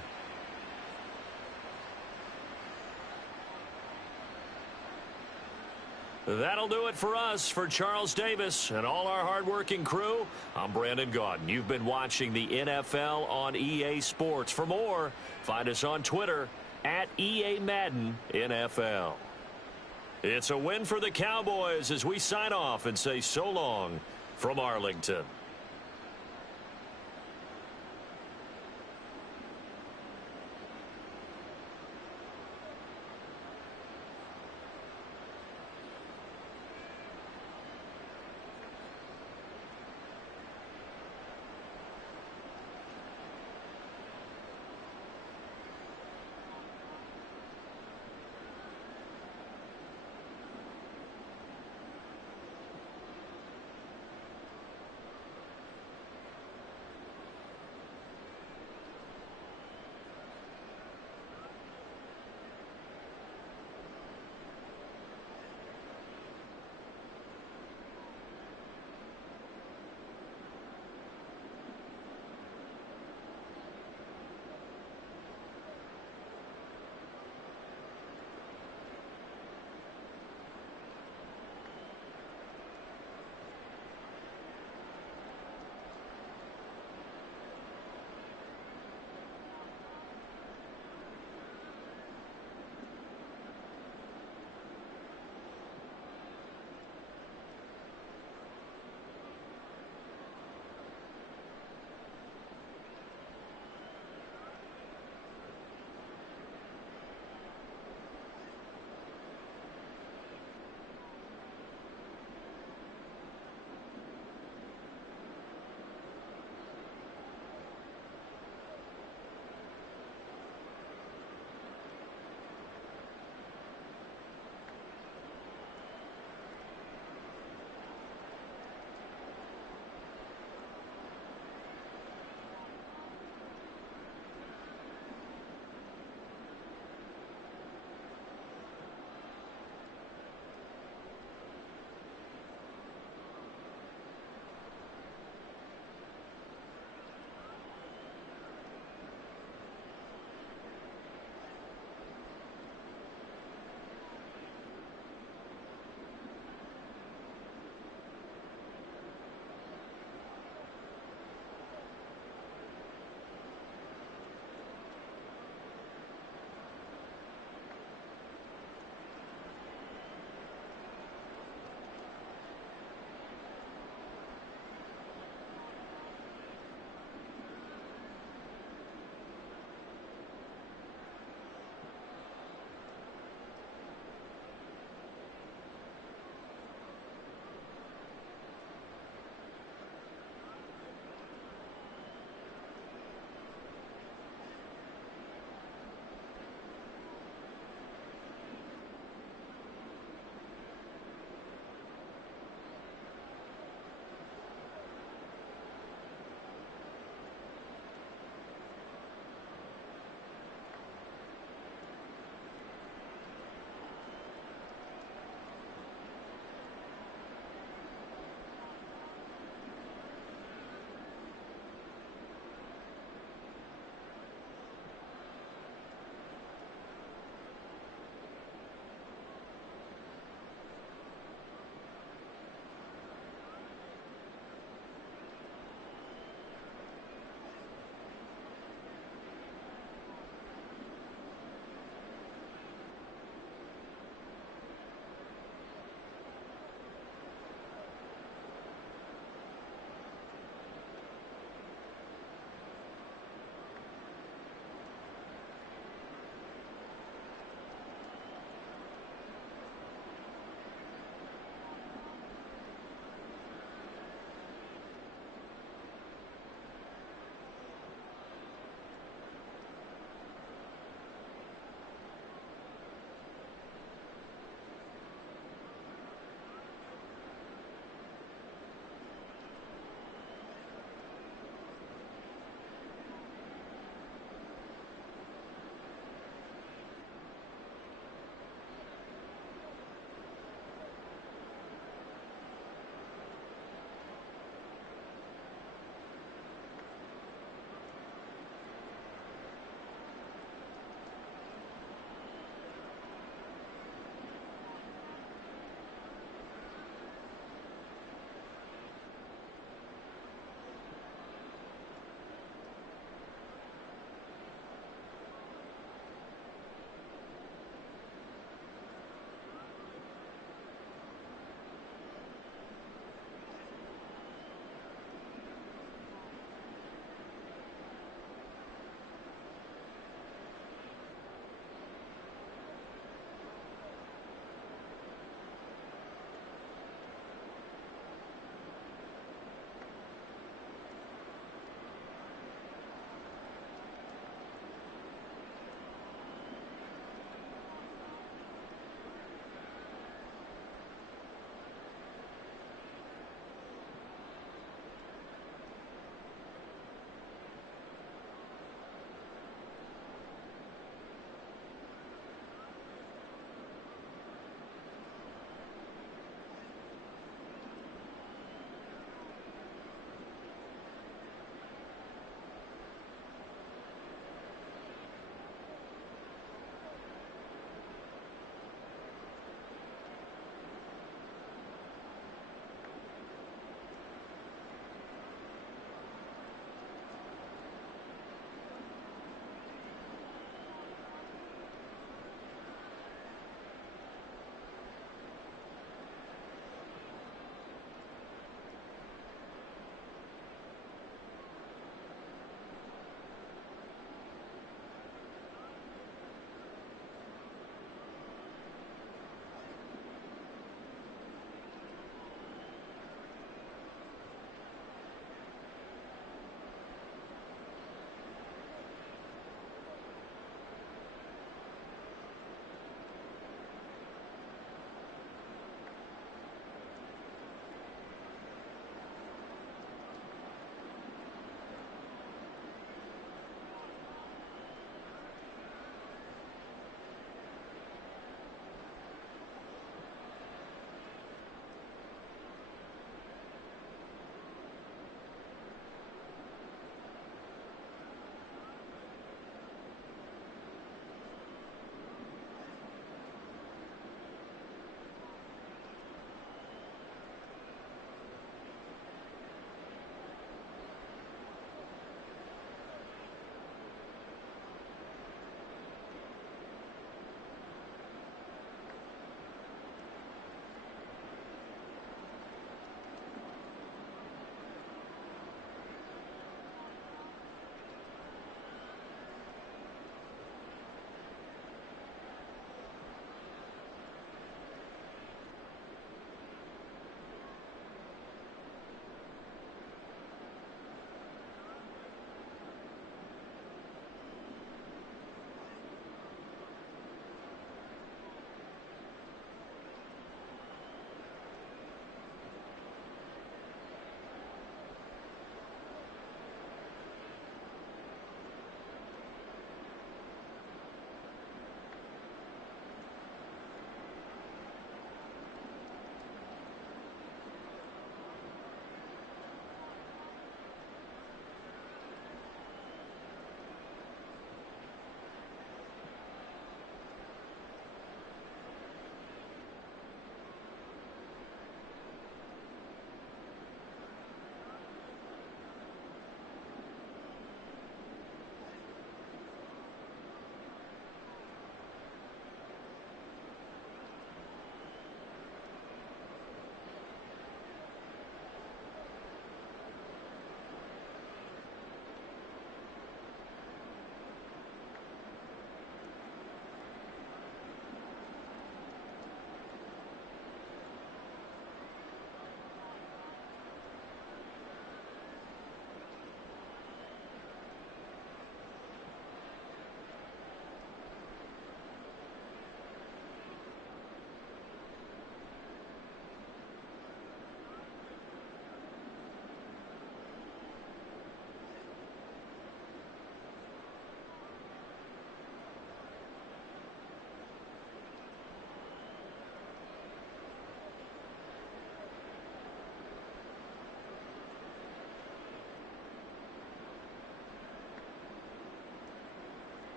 That'll do it for us. For Charles Davis and all our hardworking crew, I'm Brandon Gaudin. You've been watching the NFL on EA Sports. For more, find us on Twitter at EA Madden NFL. It's a win for the Cowboys as we sign off and say so long from Arlington.